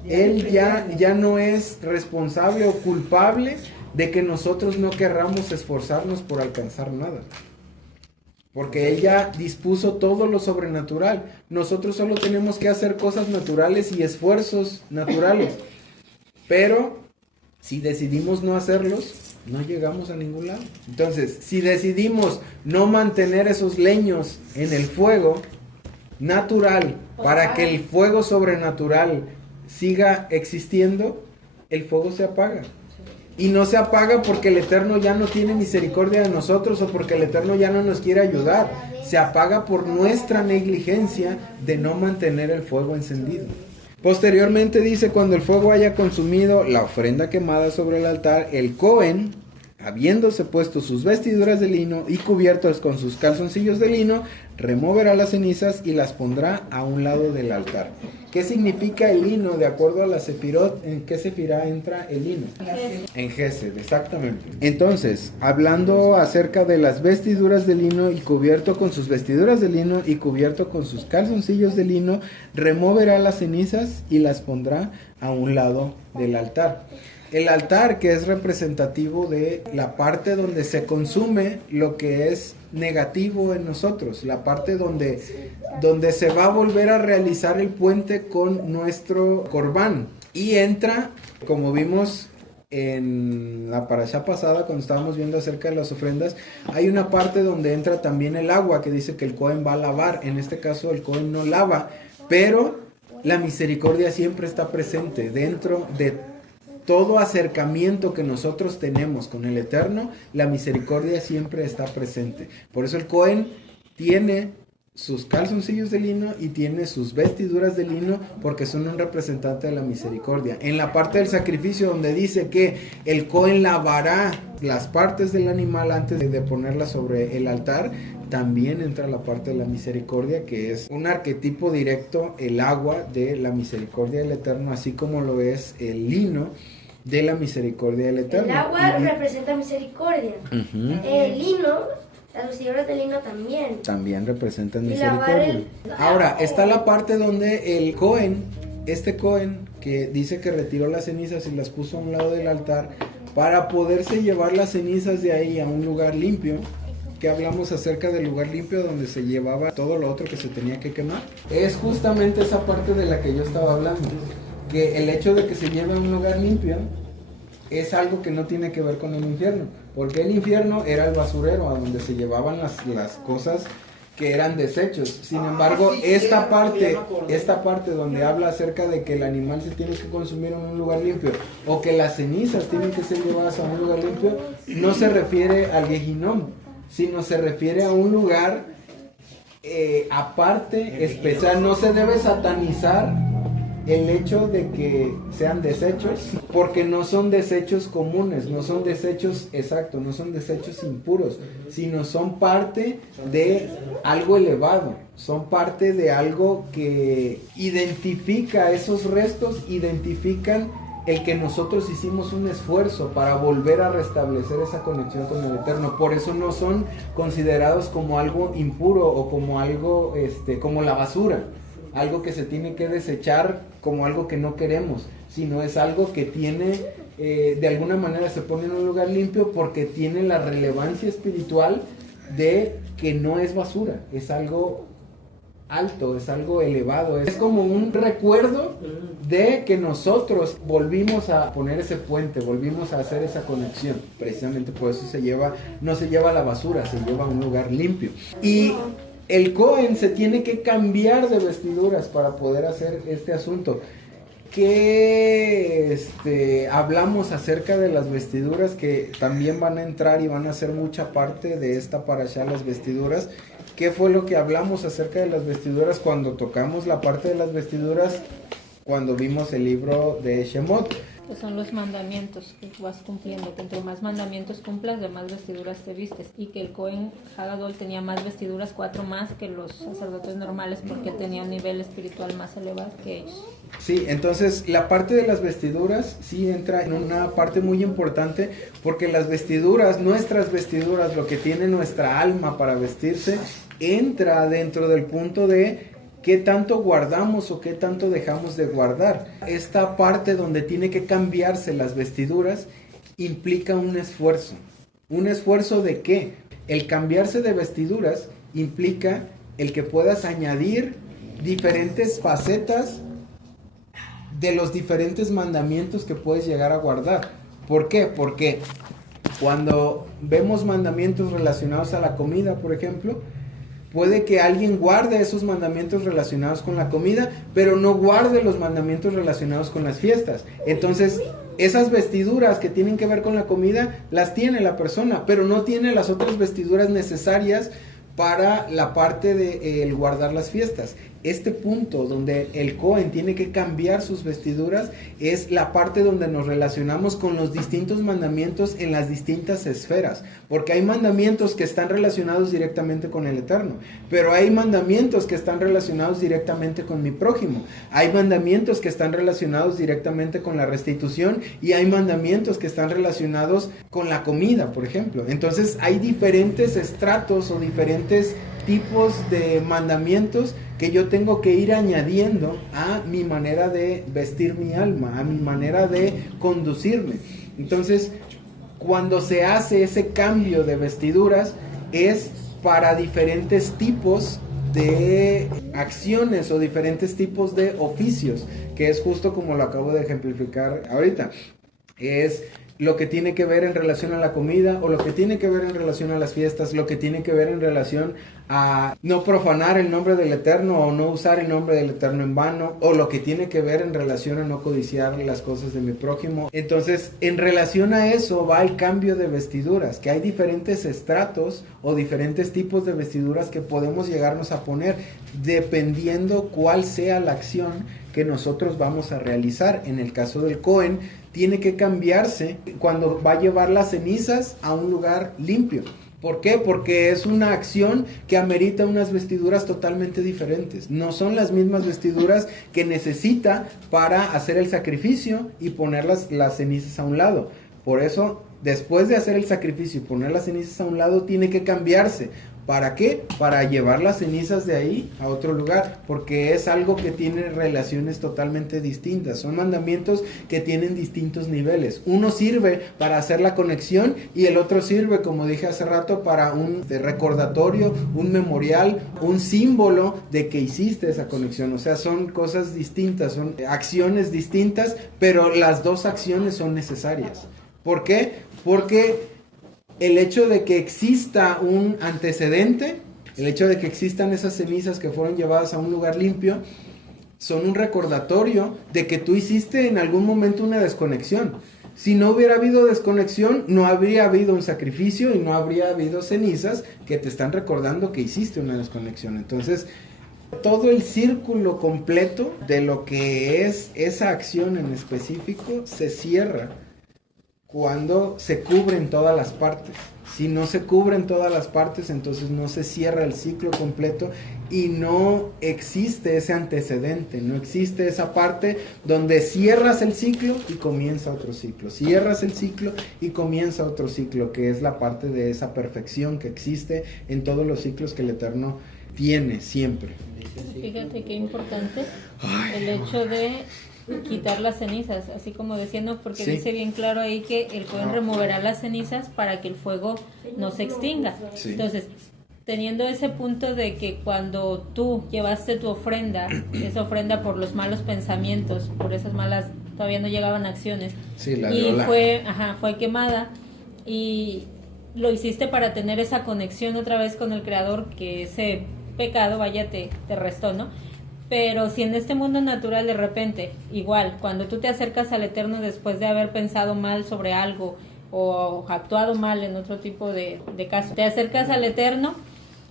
Él ya no es responsable o culpable de que nosotros no querramos esforzarnos por alcanzar nada. Porque Él ya dispuso todo lo sobrenatural. Nosotros solo tenemos que hacer cosas naturales y esfuerzos naturales. Pero si decidimos no hacerlos, no llegamos a ningún lado. Entonces, si decidimos no mantener esos leños en el fuego natural para que el fuego sobrenatural siga existiendo, el fuego se apaga. Y no se apaga porque el Eterno ya no tiene misericordia de nosotros o porque el Eterno ya no nos quiere ayudar. Se apaga por nuestra negligencia de no mantener el fuego encendido. Posteriormente dice, cuando el fuego haya consumido la ofrenda quemada sobre el altar, el Cohen, habiéndose puesto sus vestiduras de lino y cubiertos con sus calzoncillos de lino, removerá las cenizas y las pondrá a un lado del altar. ¿Qué significa el lino? De acuerdo a la Sefirot, ¿en qué Sefirá entra el lino? En Gesed, exactamente. Entonces, hablando acerca de las vestiduras de lino y cubierto con sus vestiduras de lino y cubierto con sus calzoncillos de lino, removerá las cenizas y las pondrá a un lado del altar. El altar, que es representativo de la parte donde se consume lo que es negativo en nosotros, la parte donde se va a volver a realizar el puente con nuestro corbán. Y entra, como vimos en la parashá pasada, cuando estábamos viendo acerca de las ofrendas, hay una parte donde entra también el agua, que dice que el Cohen va a lavar. En este caso el Cohen no lava, pero la misericordia siempre está presente dentro de todo acercamiento que nosotros tenemos con el Eterno. La misericordia siempre está presente. Por eso el Cohen tiene sus calzoncillos de lino y tiene sus vestiduras de lino, porque son un representante de la misericordia. En la parte del sacrificio, donde dice que el Cohen lavará las partes del animal antes de ponerlas sobre el altar, también entra la parte de la misericordia, que es un arquetipo directo, el agua de la misericordia del Eterno, así como lo es el lino de la misericordia del Eterno. El agua representa misericordia. El lino, las vestiduras de lino también. También representan Y lavar misericordia. el- Ahora, está la parte donde el Cohen, este Cohen, que dice que retiró las cenizas y las puso a un lado del altar, para poderse llevar las cenizas de ahí a un lugar limpio, que hablamos acerca del lugar limpio donde se llevaba todo lo otro que se tenía que quemar. Es justamente esa parte de la que yo estaba hablando, que el hecho de que se lleve a un lugar limpio es algo que no tiene que ver con el infierno, porque el infierno era el basurero a donde se llevaban las cosas que eran desechos. Sin embargo, esta parte donde habla acerca de que el animal se tiene que consumir en un lugar limpio, o que las cenizas tienen que ser llevadas a un lugar limpio, no se refiere al Gehinnom, sino se refiere a un lugar aparte, especial. No se debe satanizar el hecho de que sean desechos, porque no son desechos comunes, no son desechos exactos, no son desechos impuros, sino son parte de algo elevado, son parte de algo que identifica esos restos, identifican el que nosotros hicimos un esfuerzo para volver a restablecer esa conexión con el Eterno. Por eso no son considerados como algo impuro o como algo, como la basura, algo que se tiene que desechar como algo que no queremos, sino es algo que tiene, de alguna manera se pone en un lugar limpio porque tiene la relevancia espiritual de que no es basura, es algo alto, es algo elevado, es como un recuerdo de que nosotros volvimos a poner ese puente, volvimos a hacer esa conexión. Precisamente por eso no se lleva a la basura, se lleva a un lugar limpio. Y el Cohen se tiene que cambiar de vestiduras para poder hacer este asunto. Que hablamos acerca de las vestiduras, que también van a entrar y van a ser mucha parte de esta parashá, las vestiduras. ¿Qué fue lo que hablamos acerca de las vestiduras cuando tocamos la parte de las vestiduras, cuando vimos el libro de Shemot? Que son los mandamientos que vas cumpliendo, que entre más mandamientos cumplas, de más vestiduras te vistes, y que el Cohen Hagadol tenía más vestiduras, 4 más que los sacerdotes normales, porque tenía un nivel espiritual más elevado que ellos. Sí, entonces la parte de las vestiduras sí entra en una parte muy importante, porque las vestiduras, nuestras vestiduras, lo que tiene nuestra alma para vestirse, entra dentro del punto de qué tanto guardamos o qué tanto dejamos de guardar. Esta parte donde tiene que cambiarse las vestiduras implica un esfuerzo. ¿Un esfuerzo de qué? El cambiarse de vestiduras implica el que puedas añadir diferentes facetas de los diferentes mandamientos que puedes llegar a guardar. ¿Por qué? Porque cuando vemos mandamientos relacionados a la comida, por ejemplo, puede que alguien guarde esos mandamientos relacionados con la comida, pero no guarde los mandamientos relacionados con las fiestas. Entonces, esas vestiduras que tienen que ver con la comida, las tiene la persona, pero no tiene las otras vestiduras necesarias para la parte de el guardar las fiestas. Este punto donde el Cohen tiene que cambiar sus vestiduras es la parte donde nos relacionamos con los distintos mandamientos en las distintas esferas, porque hay mandamientos que están relacionados directamente con el Eterno, pero hay mandamientos que están relacionados directamente con mi prójimo, hay mandamientos que están relacionados directamente con la restitución, y hay mandamientos que están relacionados con la comida, por ejemplo. Entonces hay diferentes estratos o diferentes tipos de mandamientos que yo tengo que ir añadiendo a mi manera de vestir mi alma, a mi manera de conducirme. Entonces, cuando se hace ese cambio de vestiduras, es para diferentes tipos de acciones o diferentes tipos de oficios, que es justo como lo acabo de ejemplificar ahorita. es lo que tiene que ver en relación a la comida, o lo que tiene que ver en relación a las fiestas, lo que tiene que ver en relación a no profanar el nombre del Eterno o no usar el nombre del Eterno en vano, o lo que tiene que ver en relación a no codiciar las cosas de mi prójimo. Entonces, en relación a eso va el cambio de vestiduras, que hay diferentes estratos o diferentes tipos de vestiduras que podemos llegarnos a poner dependiendo cuál sea la acción que nosotros vamos a realizar. En el caso del Cohen, tiene que cambiarse cuando va a llevar las cenizas a un lugar limpio. ¿Por qué? Porque es una acción que amerita unas vestiduras totalmente diferentes. No son las mismas vestiduras que necesita para hacer el sacrificio y poner las cenizas a un lado. Por eso, después de hacer el sacrificio y poner las cenizas a un lado, tiene que cambiarse. ¿Para qué? Para llevar las cenizas de ahí a otro lugar, porque es algo que tiene relaciones totalmente distintas. Son mandamientos que tienen distintos niveles. Uno sirve para hacer la conexión y el otro sirve, como dije hace rato, para un recordatorio, un memorial, un símbolo de que hiciste esa conexión. O sea, son cosas distintas, son acciones distintas, pero las dos acciones son necesarias. ¿Por qué? Porque el hecho de que exista un antecedente, el hecho de que existan esas cenizas que fueron llevadas a un lugar limpio, son un recordatorio de que tú hiciste en algún momento una desconexión. Si no hubiera habido desconexión, no habría habido un sacrificio y no habría habido cenizas que te están recordando que hiciste una desconexión. Entonces, todo el círculo completo de lo que es esa acción en específico se cierra cuando se cubren todas las partes. Si no se cubren todas las partes, entonces no se cierra el ciclo completo y no existe ese antecedente, no existe esa parte donde cierras el ciclo y comienza otro ciclo, cierras el ciclo y comienza otro ciclo, que es la parte de esa perfección que existe en todos los ciclos que el Eterno tiene siempre. Fíjate qué importante el hecho de quitar las cenizas, así como diciendo, porque Sí. dice bien claro ahí que el Cohen removerá las cenizas para que el fuego no se extinga. Sí. Entonces, teniendo ese punto de que cuando tú llevaste tu ofrenda, esa ofrenda por los malos pensamientos, por esas malas, todavía no llegaban acciones, Sí, la y Lola. fue quemada, y lo hiciste para tener esa conexión otra vez con el Creador, que ese pecado, vaya, te restó, ¿no? Pero si en este mundo natural de repente, igual, cuando tú te acercas al Eterno después de haber pensado mal sobre algo o actuado mal en otro tipo de caso, te acercas al Eterno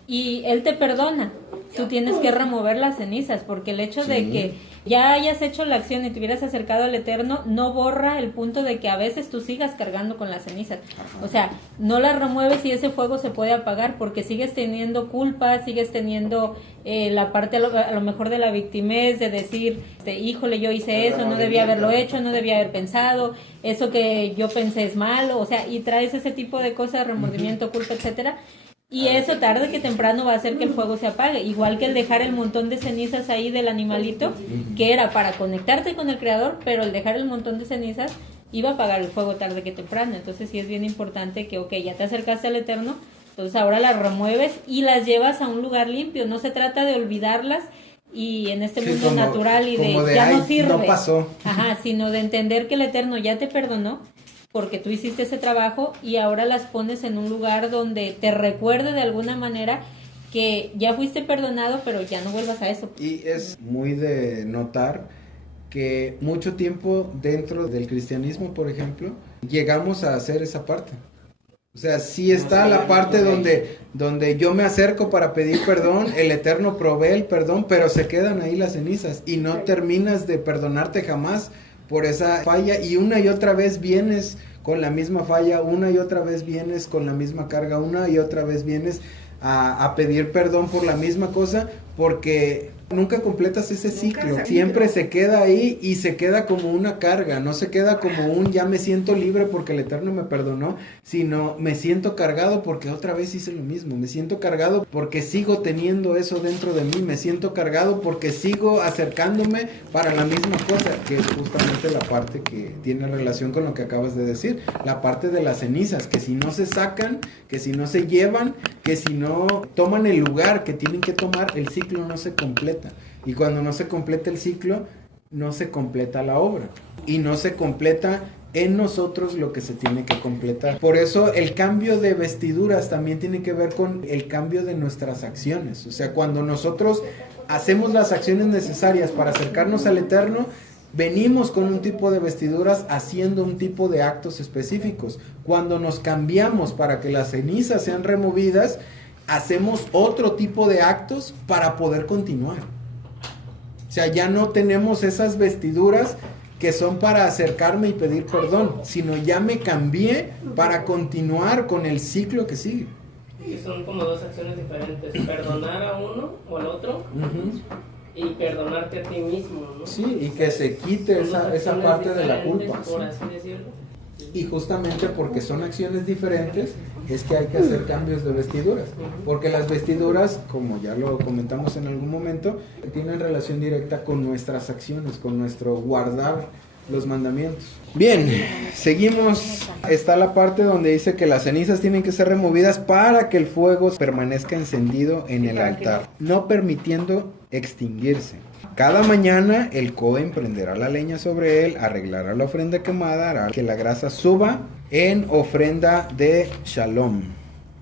y Él te perdona, tú tienes que remover las cenizas, porque el hecho de que ya hayas hecho la acción y te hubieras acercado al Eterno no borra el punto de que a veces tú sigas cargando con las cenizas. O sea, no las remueves y ese fuego se puede apagar porque sigues teniendo culpa, sigues teniendo la parte a lo mejor de la victimez, de decir, híjole, yo hice eso, no debía haberlo hecho, no debía haber pensado, eso que yo pensé es malo, o sea, y traes ese tipo de cosas, remordimiento, culpa, etcétera. Y eso tarde que temprano va a hacer que el fuego se apague, igual que el dejar el montón de cenizas ahí del animalito, que era para conectarte con el Creador, pero el dejar el montón de cenizas iba a apagar el fuego tarde que temprano. Entonces sí es bien importante que, ok, ya te acercaste al Eterno, entonces ahora las remueves y las llevas a un lugar limpio. No se trata de olvidarlas y en este Sí, mundo como- natural y como de, ya "Ay, no sirve. no pasó". Ajá, sino de entender que el Eterno ya te perdonó porque tú hiciste ese trabajo y ahora las pones en un lugar donde te recuerde de alguna manera que ya fuiste perdonado, pero ya no vuelvas a eso. Y es muy de notar que mucho tiempo dentro del cristianismo, por ejemplo, llegamos a hacer esa parte. O sea, sí está la parte donde yo me acerco para pedir perdón, el Eterno provee el perdón, pero se quedan ahí las cenizas y no terminas de perdonarte jamás por esa falla y una y otra vez vienes con la misma falla, una y otra vez vienes con la misma carga, una y otra vez vienes a pedir perdón por la misma cosa, porque nunca completas ese ciclo, siempre se queda ahí y se queda como una carga, no se queda como un ya me siento libre porque el Eterno me perdonó, sino me siento cargado porque otra vez hice lo mismo, me siento cargado porque sigo teniendo eso dentro de mí, me siento cargado porque sigo acercándome para la misma cosa, que es justamente la parte que tiene relación con lo que acabas de decir, la parte de las cenizas, que si no se sacan, que si no se llevan, que si no toman el lugar que tienen que tomar, el ciclo no se completa. Y cuando no se completa el ciclo, no se completa la obra. Y no se completa en nosotros lo que se tiene que completar. Por eso el cambio de vestiduras también tiene que ver con el cambio de nuestras acciones. O sea, cuando nosotros hacemos las acciones necesarias para acercarnos al Eterno, venimos con un tipo de vestiduras haciendo un tipo de actos específicos. Cuando nos cambiamos para que las cenizas sean removidas, hacemos otro tipo de actos para poder continuar. O sea, ya no tenemos esas vestiduras que son para acercarme y pedir perdón, sino ya me cambié para continuar con el ciclo que sigue. Y son como dos acciones diferentes, perdonar a uno o al otro y perdonarte a ti mismo, ¿no? Sí, y que se quite Son dos esa acciones parte de la diferentes, culpa. por ¿sí? así decirlo. Y justamente porque son acciones diferentes, es que hay que hacer cambios de vestiduras. Porque las vestiduras, como ya lo comentamos en algún momento, tienen relación directa con nuestras acciones, con nuestro guardar los mandamientos. Bien, seguimos. Está la parte donde dice que las cenizas tienen que ser removidas para que el fuego permanezca encendido en el altar, no permitiendo extinguirse. Cada mañana el Cohen prenderá la leña sobre él, arreglará la ofrenda quemada, hará que la grasa suba en ofrenda de Shalom.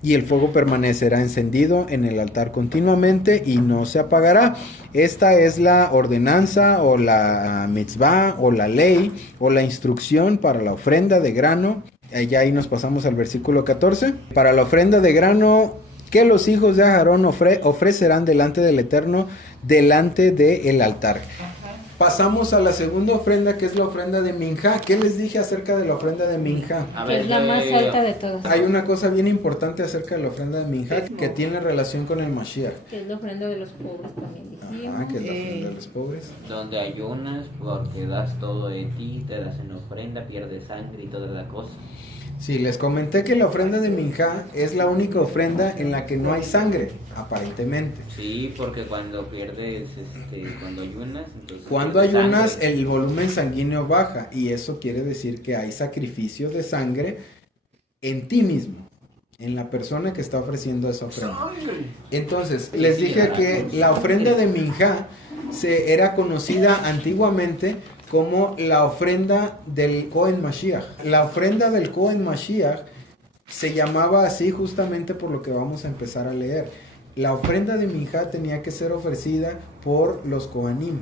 Y el fuego permanecerá encendido en el altar continuamente y no se apagará. Esta es la ordenanza o la mitzvah o la ley o la instrucción para la ofrenda de grano. Ya ahí nos pasamos al versículo 14. Para la ofrenda de grano que los hijos de Aarón ofrecerán delante del Eterno, delante del altar. Pasamos a la segunda ofrenda, que es la ofrenda de Minjá. ¿Qué les dije acerca de la ofrenda de Minjá? A Que ver, es la más alta de todas. Hay una cosa bien importante acerca de la ofrenda de Minjá que tiene relación con el Mashiach. Que es la ofrenda de los pobres también dijimos. Ajá, que es la ofrenda de los pobres. donde ayunas porque das todo de ti, te das en ofrenda, pierdes sangre y toda la cosa. Sí, les comenté que la ofrenda de Minjá es la única ofrenda en la que no hay sangre, aparentemente. Sí, porque cuando pierdes, cuando ayunas, entonces Cuando pierdes ayunas, sangre. el volumen sanguíneo baja y eso quiere decir que hay sacrificio de sangre en ti mismo, en la persona que está ofreciendo esa ofrenda. Entonces, les dije que la ofrenda de Minjá era conocida antiguamente como la ofrenda del Cohen Mashiach. La ofrenda del Cohen Mashiach se llamaba así justamente por lo que vamos a empezar a leer. La ofrenda de Minjá tenía que ser ofrecida por los Kohanim.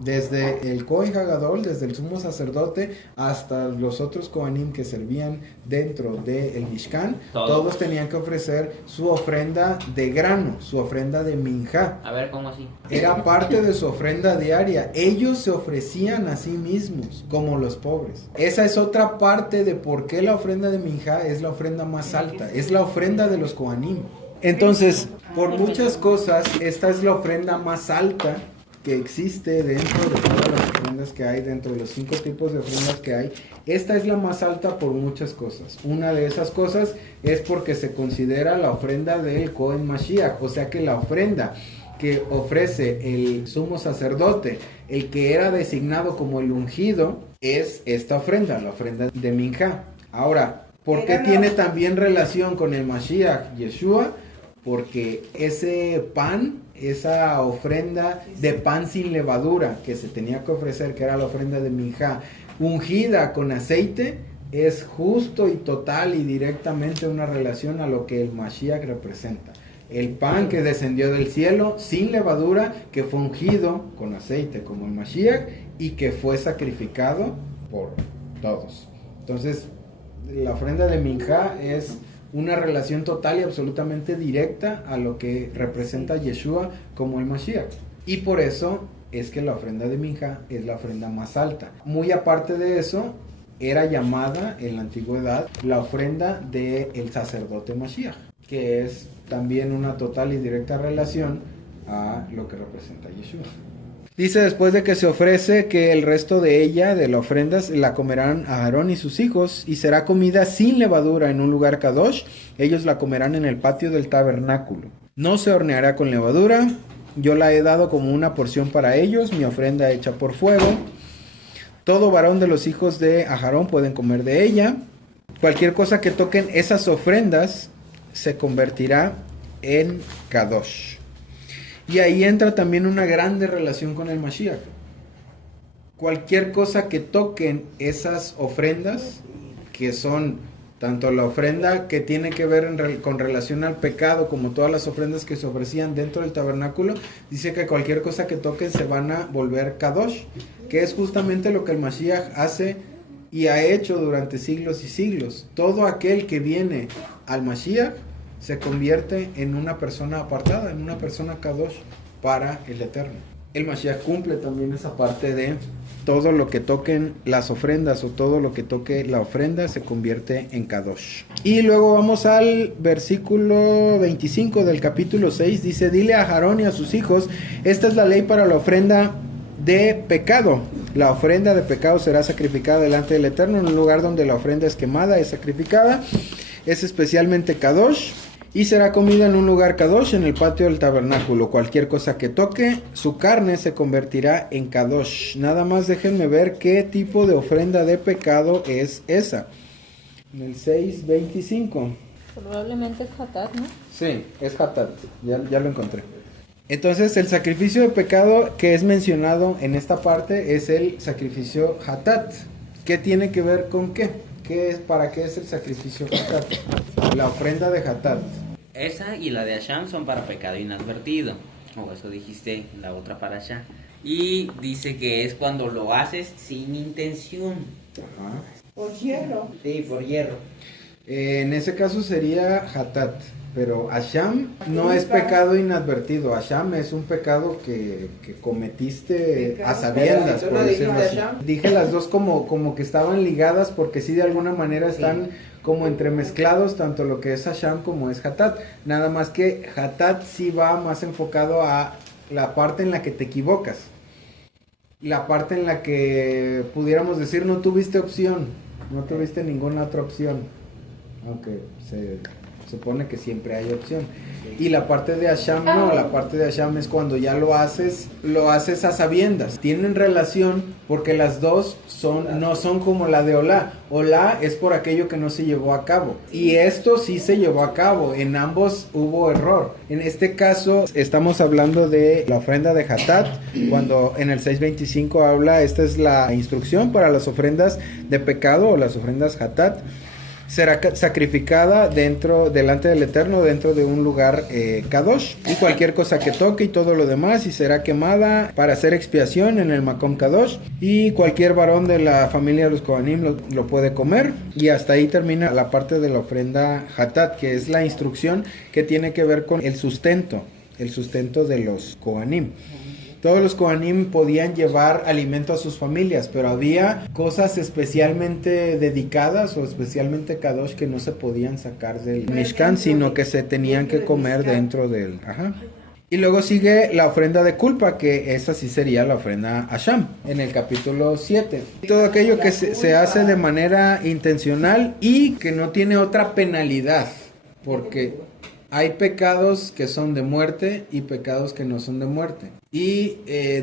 Desde el Kohen Hagadol, desde el sumo sacerdote, hasta los otros Kohanim que servían dentro del Mishkan, todos tenían que ofrecer su ofrenda de grano, su ofrenda de Minjá. A ver, ¿cómo así? Era parte de su ofrenda diaria. Ellos se ofrecían a sí mismos, como los pobres. Esa es otra parte de por qué la ofrenda de Minjá es la ofrenda más alta. Es la ofrenda de los Kohanim. Entonces, por muchas cosas, esta es la ofrenda más alta que existe dentro de todas las ofrendas que hay, dentro de los 5 tipos de ofrendas que hay. Esta es la más alta por muchas cosas. Una de esas cosas es porque se considera la ofrenda del Cohen Mashiach, o sea que la ofrenda que ofrece el sumo sacerdote, el que era designado como el ungido, es esta ofrenda, la ofrenda de Minjá. Ahora, ¿por qué tiene también relación con el Mashiach Yeshua? Porque ese pan, esa ofrenda de pan sin levadura que se tenía que ofrecer, que era la ofrenda de Minjá, ungida con aceite, es justo y total y directamente una relación a lo que el Mashiach representa. El pan que descendió del cielo sin levadura, que fue ungido con aceite como el Mashiach y que fue sacrificado por todos. Entonces, la ofrenda de Minjá es una relación total y absolutamente directa a lo que representa Yeshua como el Mashiach. Y por eso es que la ofrenda de Minjá es la ofrenda más alta. Muy aparte de eso, era llamada en la antigüedad la ofrenda del sacerdote Mashiach, que es también una total y directa relación a lo que representa Yeshua. Dice después de que se ofrece que el resto de ella, de la ofrenda, la comerán a Aarón y sus hijos, y será comida sin levadura en un lugar kadosh. Ellos la comerán en el patio del tabernáculo. No se horneará con levadura. Yo la he dado como una porción para ellos, mi ofrenda hecha por fuego. Todo varón de los hijos de Aarón pueden comer de ella. Cualquier cosa que toquen esas ofrendas se convertirá en kadosh. Y ahí entra también una grande relación con el Mashiach. cualquier cosa que toquen esas ofrendas, que son tanto la ofrenda que tiene que ver con relación al pecado, como todas las ofrendas que se ofrecían dentro del tabernáculo, dice que cualquier cosa que toquen se van a volver kadosh, que es justamente lo que el Mashiach hace y ha hecho durante siglos y siglos. Todo aquel que viene al Mashiach se convierte en una persona apartada, en una persona kadosh para el Eterno. El Mashiach cumple también esa parte de todo lo que toquen las ofrendas o todo lo que toque la ofrenda se convierte en kadosh. Y luego vamos al versículo 25 del capítulo 6. Dice: dile a Aarón y a sus hijos, esta es la ley para la ofrenda de pecado. La ofrenda de pecado será sacrificada delante del Eterno en un lugar donde la ofrenda es quemada, es sacrificada. Es especialmente kadosh. Y será comida en un lugar kadosh, en el patio del tabernáculo. Cualquier cosa que toque, su carne se convertirá en kadosh. Nada más déjenme ver qué tipo de ofrenda de pecado es esa. En el 6:25. Probablemente es hatat, ¿no? Sí, es hatat. Ya lo encontré. Entonces, el sacrificio de pecado que es mencionado en esta parte es el sacrificio hatat. ¿Qué tiene que ver con qué? ¿Para qué es el sacrificio hatat? La ofrenda de hatat. Esa y la de Asham son para pecado inadvertido, o eso dijiste en la otra parasha. Y dice que es cuando lo haces sin intención. Ajá. Por hierro. Sí, por hierro. En ese caso sería hatat, pero Asham no es pecado inadvertido. Asham es un pecado que cometiste a sabiendas, Pero, ¿tú por no decirlo dijiste así. Asham? Dije las dos como que estaban ligadas, porque sí, de alguna manera están como entremezclados, tanto lo que es Asham como es hatat. Nada más que hatat sí va más enfocado a la parte en la que te equivocas, la parte en la que pudiéramos decir no tuviste opción, no tuviste ninguna otra opción, aunque se supone que siempre hay opción. Y la parte de Asham no, la parte de Asham es cuando ya lo haces a sabiendas. Tienen relación porque las dos no son como la de Olá. Olá es por aquello que no se llevó a cabo. Y esto sí se llevó a cabo. En ambos hubo error. En este caso estamos hablando de la ofrenda de Hatat. Cuando en el 6:25 habla, esta es la instrucción para las ofrendas de pecado o las ofrendas Hatat. Será sacrificada delante del Eterno, dentro de un lugar kadosh, y cualquier cosa que toque y todo lo demás, y será quemada para hacer expiación en el Makom Kadosh, y cualquier varón de la familia de los Kohanim lo puede comer. Y hasta ahí termina la parte de la ofrenda Hatat, que es la instrucción que tiene que ver con el sustento de los Kohanim. Todos los Kohanim podían llevar alimento a sus familias, pero había cosas especialmente dedicadas o especialmente kadosh que no se podían sacar del Mishkan, sino que se tenían que comer dentro del... Ajá. Y luego sigue la ofrenda de culpa, que esa sí sería la ofrenda Asham, en el capítulo 7. Todo aquello que se hace de manera intencional y que no tiene otra penalidad, porque hay pecados que son de muerte y pecados que no son de muerte. Y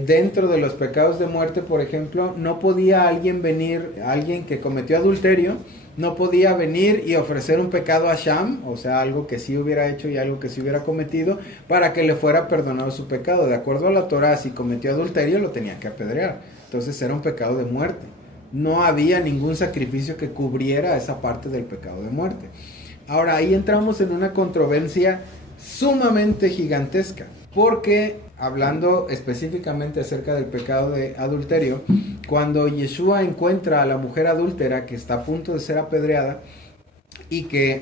dentro de los pecados de muerte, por ejemplo, no podía alguien que cometió adulterio, no podía venir y ofrecer un pecado a Asham, o sea, algo que sí hubiera hecho y algo que sí hubiera cometido, para que le fuera perdonado su pecado. De acuerdo a la Torah, si cometió adulterio, lo tenía que apedrear. Entonces era un pecado de muerte. No había ningún sacrificio que cubriera esa parte del pecado de muerte. Ahora, ahí entramos en una controversia sumamente gigantesca, porque hablando específicamente acerca del pecado de adulterio, cuando Yeshua encuentra a la mujer adúltera que está a punto de ser apedreada y que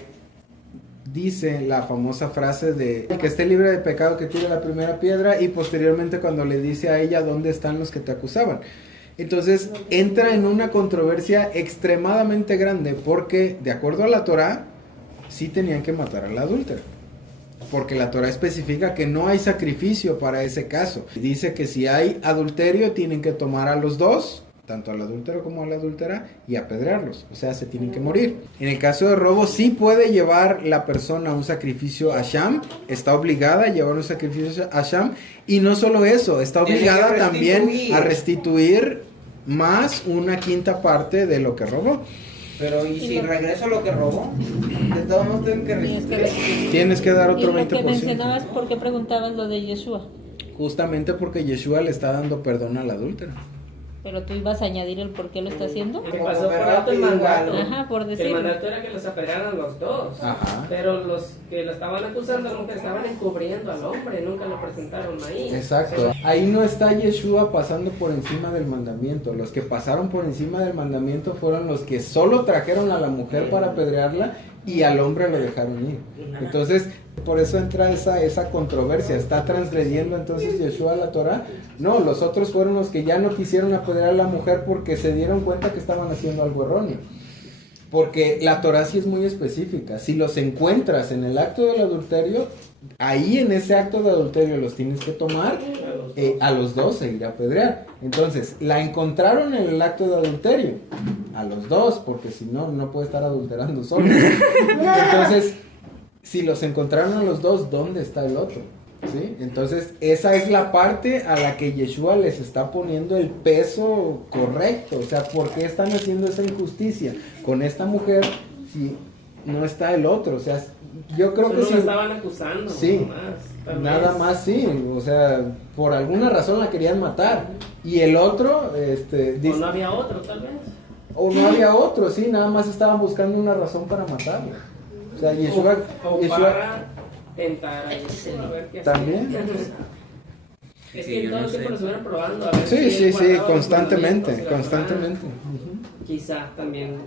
dice la famosa frase de el que esté libre de pecado que tire la primera piedra, y posteriormente cuando le dice a ella dónde están los que te acusaban. Entonces entra en una controversia extremadamente grande, porque de acuerdo a la Torah sí tenían que matar a la adúltera, porque la Torah especifica que no hay sacrificio para ese caso. Dice que si hay adulterio tienen que tomar a los dos, tanto al adúltero como a la adúltera, y apedrearlos, o sea, se tienen que morir. En el caso de robo sí puede llevar la persona un sacrificio a Asham, está obligada a llevar un sacrificio a Asham, y no solo eso, está obligada también a restituir más una quinta parte de lo que robó. Pero ¿y si regreso lo que robó? De todos modos tengo que restituir. Tienes que dar otro Y lo 20%. que mencionabas, ¿por qué preguntabas lo de Yeshua? Justamente porque Yeshua le está dando perdón a la adúltera. pero tú ibas a añadir el por qué lo está haciendo. Que pasó por alto el mandato. Ajá, por El decir. mandato era que los apedrearan los dos. Ajá. Pero los que lo estaban acusando nunca estaban encubriendo al hombre, nunca lo presentaron ahí. Exacto. Ahí no está Yeshua pasando por encima del mandamiento. Los que pasaron por encima del mandamiento fueron los que solo trajeron a la mujer para apedrearla y al hombre lo dejaron ir. Entonces, por eso entra esa controversia. ¿Está transgrediendo entonces Yeshua la Torah? No, los otros fueron los que ya no quisieron apedrear a la mujer porque se dieron cuenta que estaban haciendo algo erróneo. Porque la Torah sí es muy específica. Si los encuentras en el acto del adulterio, ahí en ese acto de adulterio los tienes que tomar, a los dos se irá a apedrear. Entonces, la encontraron en el acto de adulterio, a los dos, porque si no, no puede estar adulterando solo. Entonces, si los encontraron a los dos, ¿dónde está el otro? ¿Sí? Entonces, esa es la parte a la que Yeshua les está poniendo el peso correcto. O sea, ¿por qué están haciendo esa injusticia con esta mujer si no está el otro? O sea, yo creo Solo que sí. lo estaban acusando. Sí, tal nada vez. más sí. O sea, por alguna razón la querían matar. Y el otro, O no había otro, tal vez. o no había otro, sí, nada más estaban buscando una razón para matarlo. O sea, Yeshua, O Yeshua para tentar a Yeshua, a ver qué hacía. también. Es Sí, que yo todo no el tiempo sé. lo estuvieron probando. A ver Sí, si sí, él sí, guardaba los constantemente, mandamientos y la constantemente. verdad, quizá también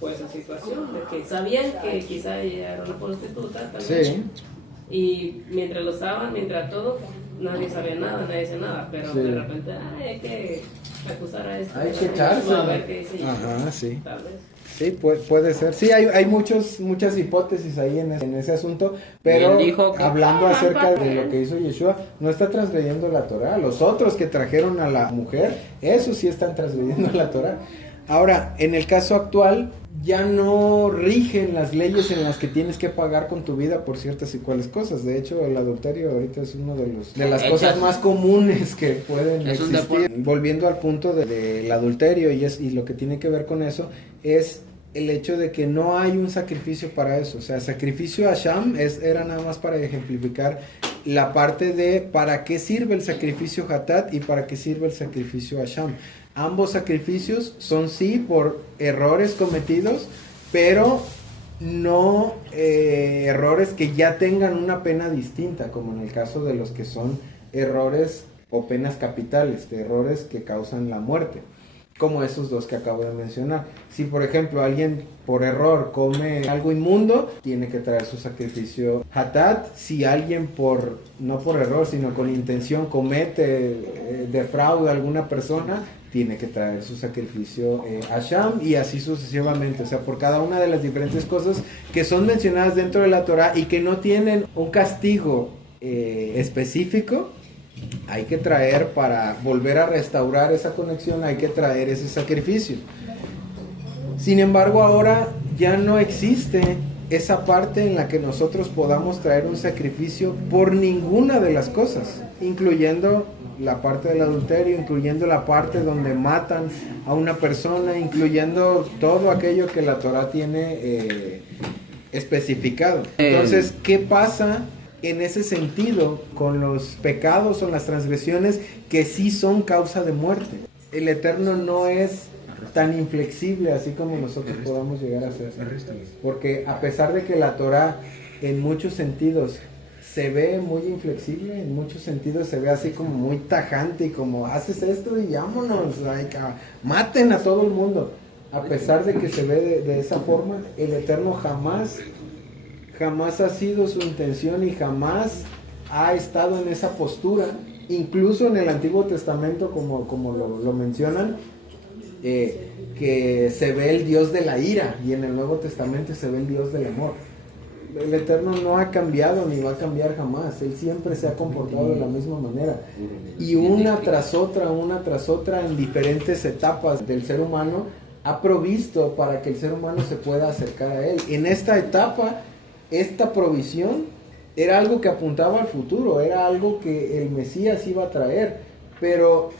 fue esa situación de que sabían que quizá ella era una prostituta también. Sí, Y mientras lo estaban, mientras todo, nadie sabía nada, nadie decía nada, pero Sí. de repente, hay que acusar a este. hay que a echársela. ver qué dice. Ajá, sí. Tal vez. Sí, puede ser. Sí, hay muchas hipótesis ahí en ese asunto, pero Bien dijo que- hablando acerca de lo que hizo Yeshua, no está transgrediendo la Torah. Los otros que trajeron a la mujer, esos sí están transgrediendo la Torah. Ahora, en el caso actual, ya no rigen las leyes en las que tienes que pagar con tu vida por ciertas y cuales cosas. De hecho, el adulterio ahorita es uno de las cosas más comunes que pueden Es un existir. deporte. Volviendo al punto del adulterio y lo que tiene que ver con eso, es el hecho de que no hay un sacrificio para eso. O sea, sacrificio a Sham era nada más para ejemplificar la parte de para qué sirve el sacrificio Hatat y para qué sirve el sacrificio a Sham. Ambos sacrificios son sí por errores cometidos, pero no errores que ya tengan una pena distinta, como en el caso de los que son errores o penas capitales, de errores que causan la muerte, como esos dos que acabo de mencionar. Si por ejemplo alguien por error come algo inmundo, tiene que traer su sacrificio Hatat. Si alguien no por error, sino con intención comete, defrauda a alguna persona, tiene que traer su sacrificio Asham, y así sucesivamente. O sea, por cada una de las diferentes cosas que son mencionadas dentro de la Torah y que no tienen un castigo específico, hay que traer, para volver a restaurar esa conexión, hay que traer ese sacrificio. Sin embargo, ahora ya no existe esa parte en la que nosotros podamos traer un sacrificio por ninguna de las cosas, incluyendo la parte del adulterio, incluyendo la parte donde matan a una persona, incluyendo todo aquello que la Torah tiene especificado. Entonces, ¿qué pasa en ese sentido con los pecados o las transgresiones que sí son causa de muerte? El Eterno no es tan inflexible así como nosotros podamos llegar a ser, porque a pesar de que la Torah en muchos sentidos se ve muy inflexible, en muchos sentidos se ve así como muy tajante y como haces esto y vámonos, maten a todo el mundo. A pesar de que se ve de esa forma, el Eterno jamás ha sido su intención y jamás ha estado en esa postura. Incluso en el Antiguo Testamento, como lo mencionan, que se ve el Dios de la ira, y en el Nuevo Testamento se ve el Dios del amor. El Eterno no ha cambiado ni va a cambiar jamás. Él siempre se ha comportado de la misma manera, y una tras otra en diferentes etapas del ser humano ha provisto para que el ser humano se pueda acercar a Él. En esta etapa, esta provisión era algo que apuntaba al futuro, era algo que el Mesías iba a traer, pero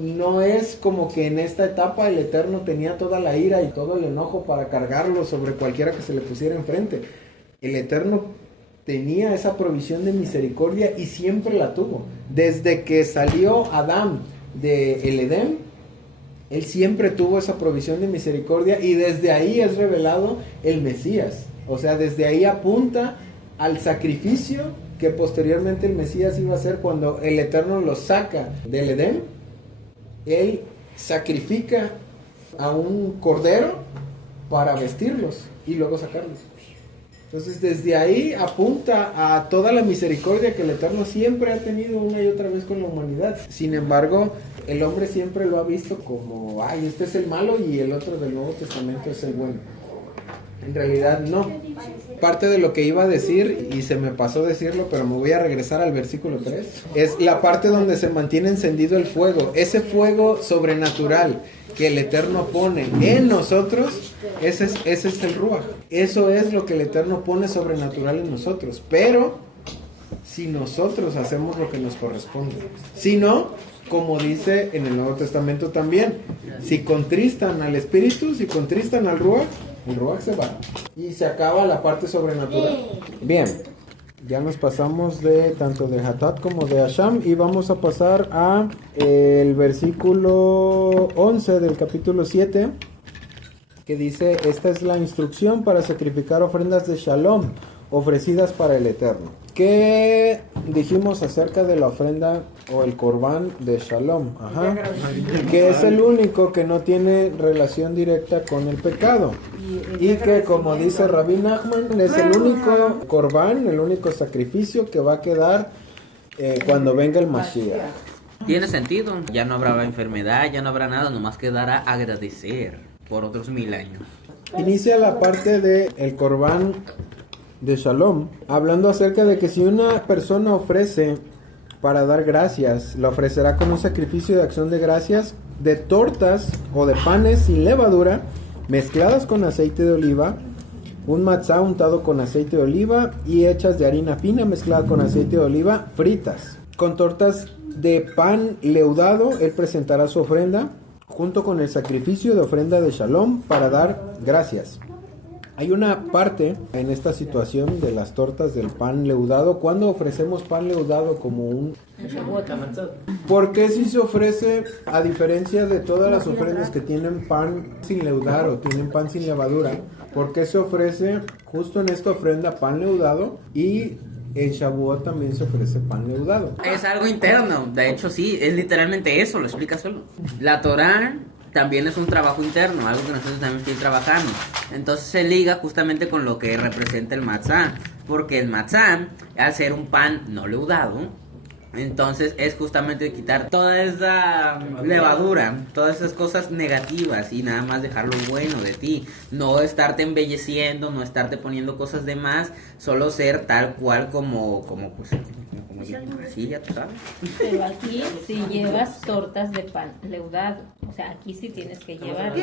no es como que en esta etapa el Eterno tenía toda la ira y todo el enojo para cargarlo sobre cualquiera que se le pusiera enfrente. El Eterno tenía esa provisión de misericordia y siempre la tuvo. Desde que salió Adán del Edén, Él siempre tuvo esa provisión de misericordia y desde ahí es revelado el Mesías. O sea, desde ahí apunta al sacrificio que posteriormente el Mesías iba a hacer cuando el Eterno los saca del Edén. Él sacrifica a un cordero para vestirlos y luego sacarlos. Entonces desde ahí apunta a toda la misericordia que el Eterno siempre ha tenido una y otra vez con la humanidad. Sin embargo, el hombre siempre lo ha visto como, ay, este es el malo y el otro del Nuevo Testamento es el bueno. En realidad no. Parte de lo que iba a decir, y se me pasó decirlo, pero me voy a regresar al versículo 3, es la parte donde se mantiene encendido el fuego. Ese fuego sobrenatural que el Eterno pone en nosotros, ese es el Ruach. Eso es lo que el Eterno pone sobrenatural en nosotros. Pero si nosotros hacemos lo que nos corresponde. Si no, como dice en el Nuevo Testamento también, si contristan al Espíritu, si contristan al Ruach, el Ruach se va y se acaba la parte sobrenatural. Bien, ya nos pasamos de tanto de Hatat como de Hasham y vamos a pasar a el versículo 11 del capítulo 7, que dice: esta es la instrucción para sacrificar ofrendas de Shalom ofrecidas para el Eterno. ¿Qué dijimos acerca de la ofrenda o el Corbán de Shalom? Ajá. Que es el único que no tiene relación directa con el pecado. Y que, como dice Rabbi Nachman, es el único Corbán, el único sacrificio que va a quedar cuando venga el Mashiach. Tiene sentido. Ya no habrá enfermedad, ya no habrá nada, nomás quedará agradecer por otros 1000 años. Inicia la parte de el Corbán de Shalom, hablando acerca de que si una persona ofrece para dar gracias, la ofrecerá con un sacrificio de acción de gracias de tortas o de panes sin levadura, mezcladas con aceite de oliva, un matzá untado con aceite de oliva y hechas de harina fina mezclada con aceite de oliva, fritas. Con tortas de pan leudado, él presentará su ofrenda junto con el sacrificio de ofrenda de Shalom para dar gracias. Hay una parte en esta situación de las tortas del pan leudado. ¿Cuándo ofrecemos pan leudado como un...? ¿Por qué si se ofrece, a diferencia de todas las ofrendas que tienen pan sin leudar o tienen pan sin levadura, por qué se ofrece justo en esta ofrenda pan leudado y en Shavuot también se ofrece pan leudado? Es algo interno, de hecho sí, es literalmente eso, lo explica solo. La Torá también es un trabajo interno, algo que nosotros también estamos trabajando. Entonces se liga justamente con lo que representa el matzá, porque el matzá, al ser un pan no leudado, entonces es justamente quitar toda esa levadura, todas esas cosas negativas y nada más dejar lo bueno de ti, no estarte embelleciendo, no estarte poniendo cosas de más, solo ser tal cual como así, ya tú sabes. Pero aquí si llevas tortas de pan leudado, o sea, aquí sí tienes que llevar.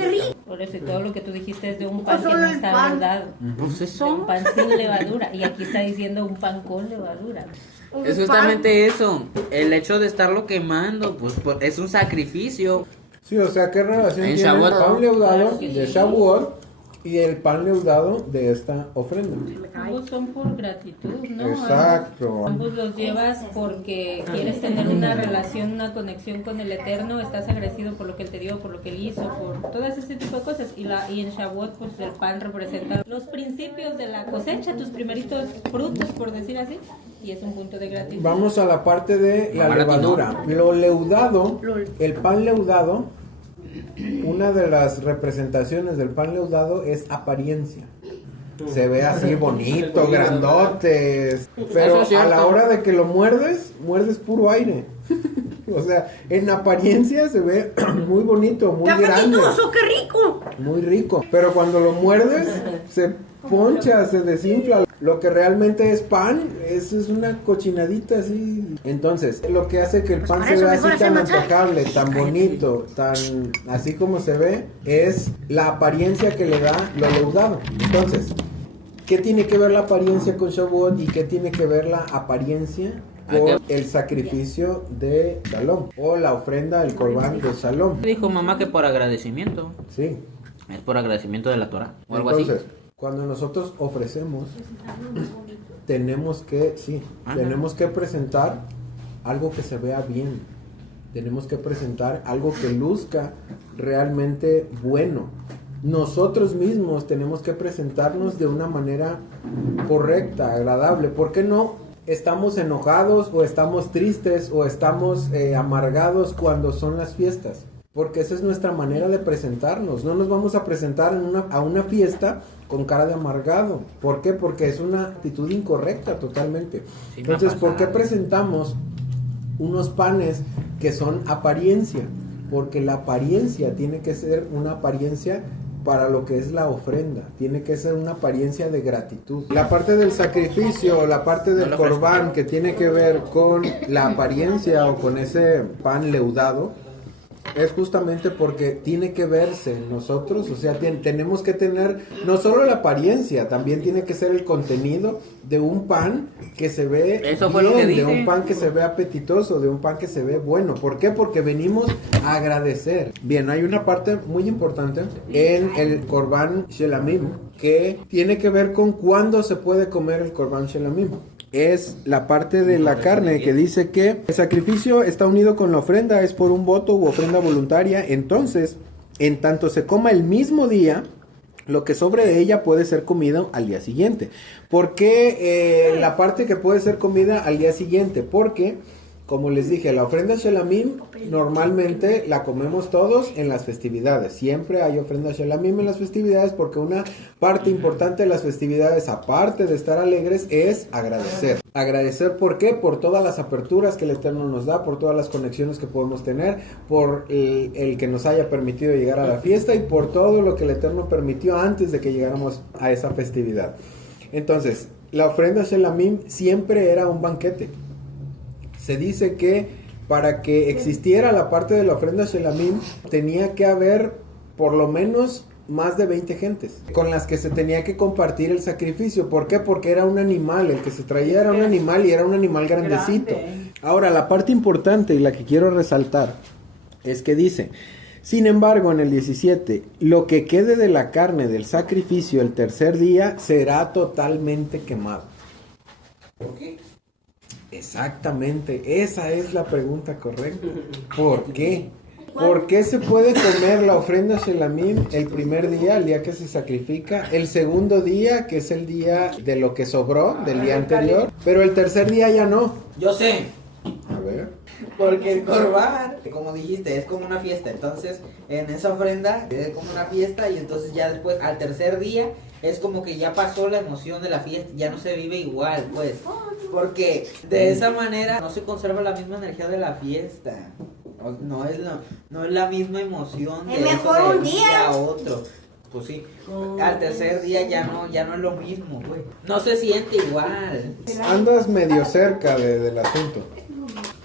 Por eso y todo lo que tú dijiste es de un pan que no está leudado, Pues de eso. un pan sin levadura, y aquí está diciendo un pan con levadura. Es justamente eso, el hecho de estarlo quemando, pues es un sacrificio. Sí, o sea, ¿qué relación En tiene el Shavuot. pan leudado de Shavuot y el pan leudado de esta ofrenda? Ambos son por gratitud, ¿no? Exacto. Ambos los llevas porque quieres tener una relación, una conexión con el Eterno, estás agradecido por lo que Él te dio, por lo que Él hizo, por todas este tipo de cosas. Y en Shavuot, pues el pan representa los principios de la cosecha, tus primeritos frutos, por decir así, y es un punto de gratitud. Vamos a la parte de la levadura. Lo leudado, el pan leudado, una de las representaciones del pan leudado es apariencia. Se ve así bonito, grandote, pero Eso es cierto. a la hora de que lo muerdes puro aire. O sea, en apariencia se ve muy bonito, muy grande. ¡Qué rico! Muy rico. Pero cuando lo muerdes, se poncha, se desinfla. Lo que realmente es pan, es una cochinadita así. Entonces, lo que hace que el pan se vea así tan antojable, tan bonito, tan así como se ve, es la apariencia que le da lo leudado. Entonces, ¿qué tiene que ver la apariencia con Shavuot y qué tiene que ver la apariencia con el sacrificio de Shalom o la ofrenda, el Corbán de Shalom? Dijo mamá que por agradecimiento, Sí. es por agradecimiento de la Torah o algo Entonces, así. cuando nosotros ofrecemos, tenemos que presentar algo que se vea bien. tenemos que presentar algo que luzca realmente bueno. Nosotros mismos tenemos que presentarnos de una manera correcta, agradable. ¿Por qué no estamos enojados o estamos tristes o estamos amargados cuando son las fiestas? Porque esa es nuestra manera de presentarnos. No nos vamos a presentar a una fiesta con cara de amargado. ¿Por qué? Porque es una actitud incorrecta totalmente. Sí, me ha Entonces, ¿por qué pasado. presentamos unos panes que son apariencia? Porque la apariencia tiene que ser una apariencia para lo que es la ofrenda, tiene que ser una apariencia de gratitud. La parte del sacrificio, la parte del No lo ofrezco. corbán que tiene que ver con la apariencia o con ese pan leudado, es justamente porque tiene que verse en nosotros, o sea, tenemos que tener no solo la apariencia, también tiene que ser el contenido de un pan que se ve Eso fue lo que de dije. un pan que se ve apetitoso, de un pan que se ve bueno. ¿Por qué? Porque venimos a agradecer. Bien, hay una parte muy importante en el Corban Shelamim que tiene que ver con cuándo se puede comer el Corban Shelamim. Es la parte de la carne que dice que el sacrificio está unido con la ofrenda, es por un voto u ofrenda voluntaria. Entonces, en tanto se coma el mismo día, lo que sobre de ella puede ser comido al día siguiente. ¿Por qué la parte que puede ser comida al día siguiente? Porque, como les dije, la ofrenda Shelamim normalmente la comemos todos en las festividades. Siempre hay ofrenda Shelamim en las festividades porque una parte importante de las festividades, aparte de estar alegres, es agradecer. Agradecer, ¿por qué? Por todas las aperturas que el Eterno nos da, por todas las conexiones que podemos tener, por el que nos haya permitido llegar a la fiesta y por todo lo que el Eterno permitió antes de que llegáramos a esa festividad. Entonces, la ofrenda Shelamim siempre era un banquete. Se dice que para que existiera la parte de la ofrenda Shelamim tenía que haber por lo menos más de 20 gentes con las que se tenía que compartir el sacrificio. ¿Por qué? Porque era un animal, el que se traía era un animal y era un animal grandecito. Ahora, la parte importante y la que quiero resaltar es que dice: sin embargo, en el 17, lo que quede de la carne del sacrificio el tercer día será totalmente quemado. ¿Por qué? Exactamente, esa es la pregunta correcta. ¿Por qué? ¿Por qué se puede comer la ofrenda Shelamim el primer día, el día que se sacrifica, el segundo día, que es el día de lo que sobró del día anterior, pero el tercer día ya no? Yo sé, A ver. porque el Corban, como dijiste, es como una fiesta. Entonces, en esa ofrenda es como una fiesta y entonces ya después, al tercer día, es como que ya pasó la emoción de la fiesta, ya no se vive igual, pues. Porque de esa manera no se conserva la misma energía de la fiesta. No es la misma emoción de Es mejor eso de un día. a otro. Pues sí, al tercer día ya no es lo mismo, pues. No se siente igual. Andas medio cerca del asunto.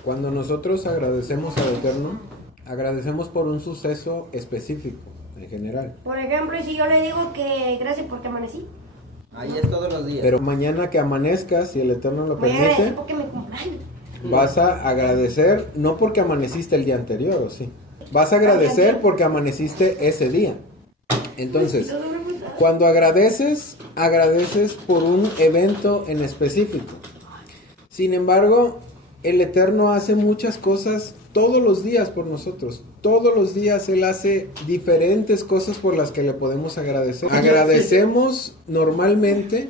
Cuando nosotros agradecemos al Eterno, agradecemos por un suceso específico, en general. Por ejemplo, si yo le digo que gracias porque amanecí, Ahí es todos los días. Pero mañana que amanezcas, si el Eterno lo voy a agradecer permite, porque me cumpleaños. vas a agradecer, no porque amaneciste el día anterior, ¿o sí? Vas a agradecer porque amaneciste ese día. Entonces, cuando agradeces por un evento en específico. Sin embargo, el Eterno hace muchas cosas todos los días por nosotros. Todos los días Él hace diferentes cosas por las que le podemos agradecer. Agradecemos normalmente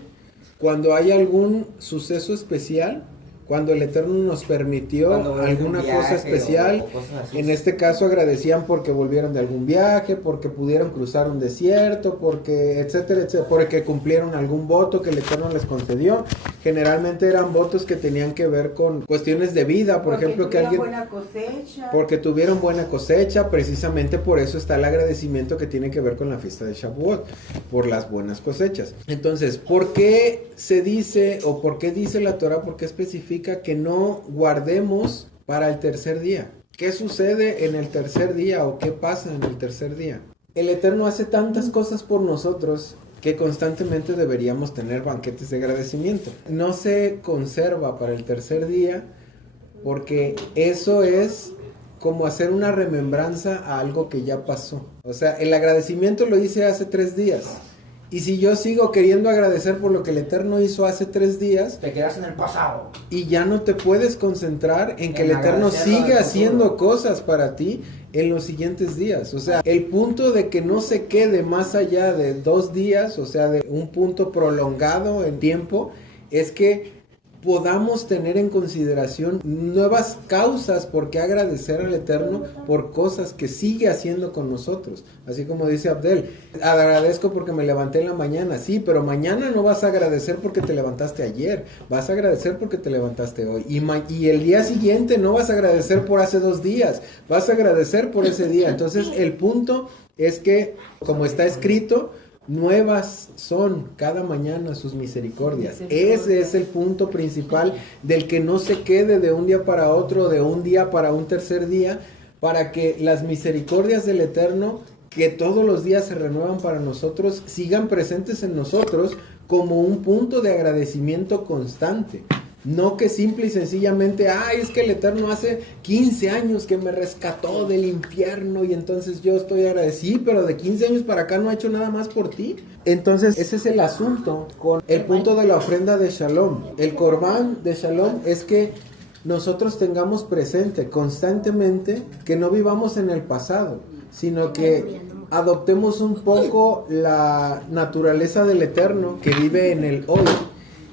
cuando hay algún suceso especial, cuando el Eterno nos permitió Cuando vuelve alguna un viaje cosa especial. o cosas así. En este caso agradecían porque volvieron de algún viaje, porque pudieron cruzar un desierto, porque etcétera, etcétera, porque cumplieron algún voto que el Eterno les concedió. Generalmente eran votos que tenían que ver con cuestiones de vida, por ejemplo, que alguien buena cosecha. porque tuvieron buena cosecha. Precisamente por eso está el agradecimiento que tiene que ver con la fiesta de Shavuot, por las buenas cosechas. Entonces, ¿por qué se dice o por qué dice la Torah, por qué especifica que no guardemos para el tercer día? ¿Qué sucede en el tercer día o qué pasa en el tercer día? El Eterno hace tantas cosas por nosotros que constantemente deberíamos tener banquetes de agradecimiento. No se conserva para el tercer día porque eso es como hacer una remembranza a algo que ya pasó. O sea, el agradecimiento lo hice hace 3 días Y si yo sigo queriendo agradecer por lo que el Eterno hizo hace 3 días, Te quedas en el pasado. y ya no te puedes concentrar en que el Eterno agradecerlo sigue al haciendo futuro. cosas para ti en los siguientes días. O sea, el punto de que no se quede más allá de 2 días, o sea, de un punto prolongado en tiempo, es que podamos tener en consideración nuevas causas por qué agradecer al Eterno por cosas que sigue haciendo con nosotros. Así como dice Abdel, agradezco porque me levanté en la mañana, sí, pero mañana no vas a agradecer porque te levantaste ayer, vas a agradecer porque te levantaste hoy. Y el día siguiente no vas a agradecer por hace 2 días, vas a agradecer por ese día. Entonces el punto es que, como está escrito, nuevas son cada mañana sus misericordias. Ese es el punto principal del que no se quede de un día para otro, de un día para un tercer día, para que las misericordias del Eterno, que todos los días se renuevan para nosotros, sigan presentes en nosotros como un punto de agradecimiento constante. No que simple y sencillamente, ay, es que el Eterno hace 15 años que me rescató del infierno y entonces yo estoy agradecido, pero de 15 años para acá no ha hecho nada más por ti. Entonces ese es el asunto con el punto de la ofrenda de Shalom. El Corbán de Shalom es que nosotros tengamos presente constantemente que no vivamos en el pasado, sino que adoptemos un poco la naturaleza del Eterno que vive en el hoy.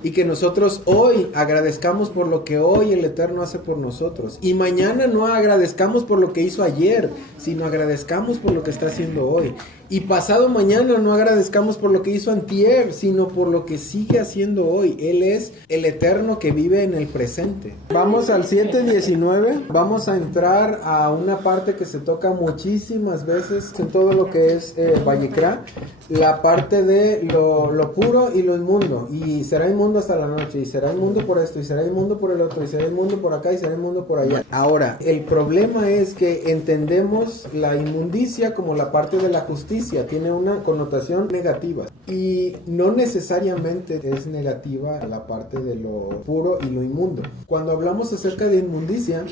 Y que nosotros hoy agradezcamos por lo que hoy el Eterno hace por nosotros. Y mañana no agradezcamos por lo que hizo ayer, sino agradezcamos por lo que está haciendo hoy. Y pasado mañana no agradezcamos por lo que hizo antier, sino por lo que sigue haciendo hoy. Él es el Eterno que vive en el presente. Vamos al 7:19. Vamos a entrar a una parte que se toca muchísimas veces en todo lo que es Vallecra. La parte de lo puro y lo inmundo. Y será inmundo hasta la noche. Y será inmundo por esto. Y será inmundo por el otro. Y será inmundo por acá. Y será inmundo por allá. Ahora, el problema es que entendemos la inmundicia como la parte de la justicia. Tiene una connotación negativa. Y no necesariamente es negativa la parte de lo puro y lo inmundo. Cuando hablamos acerca de inmundicia,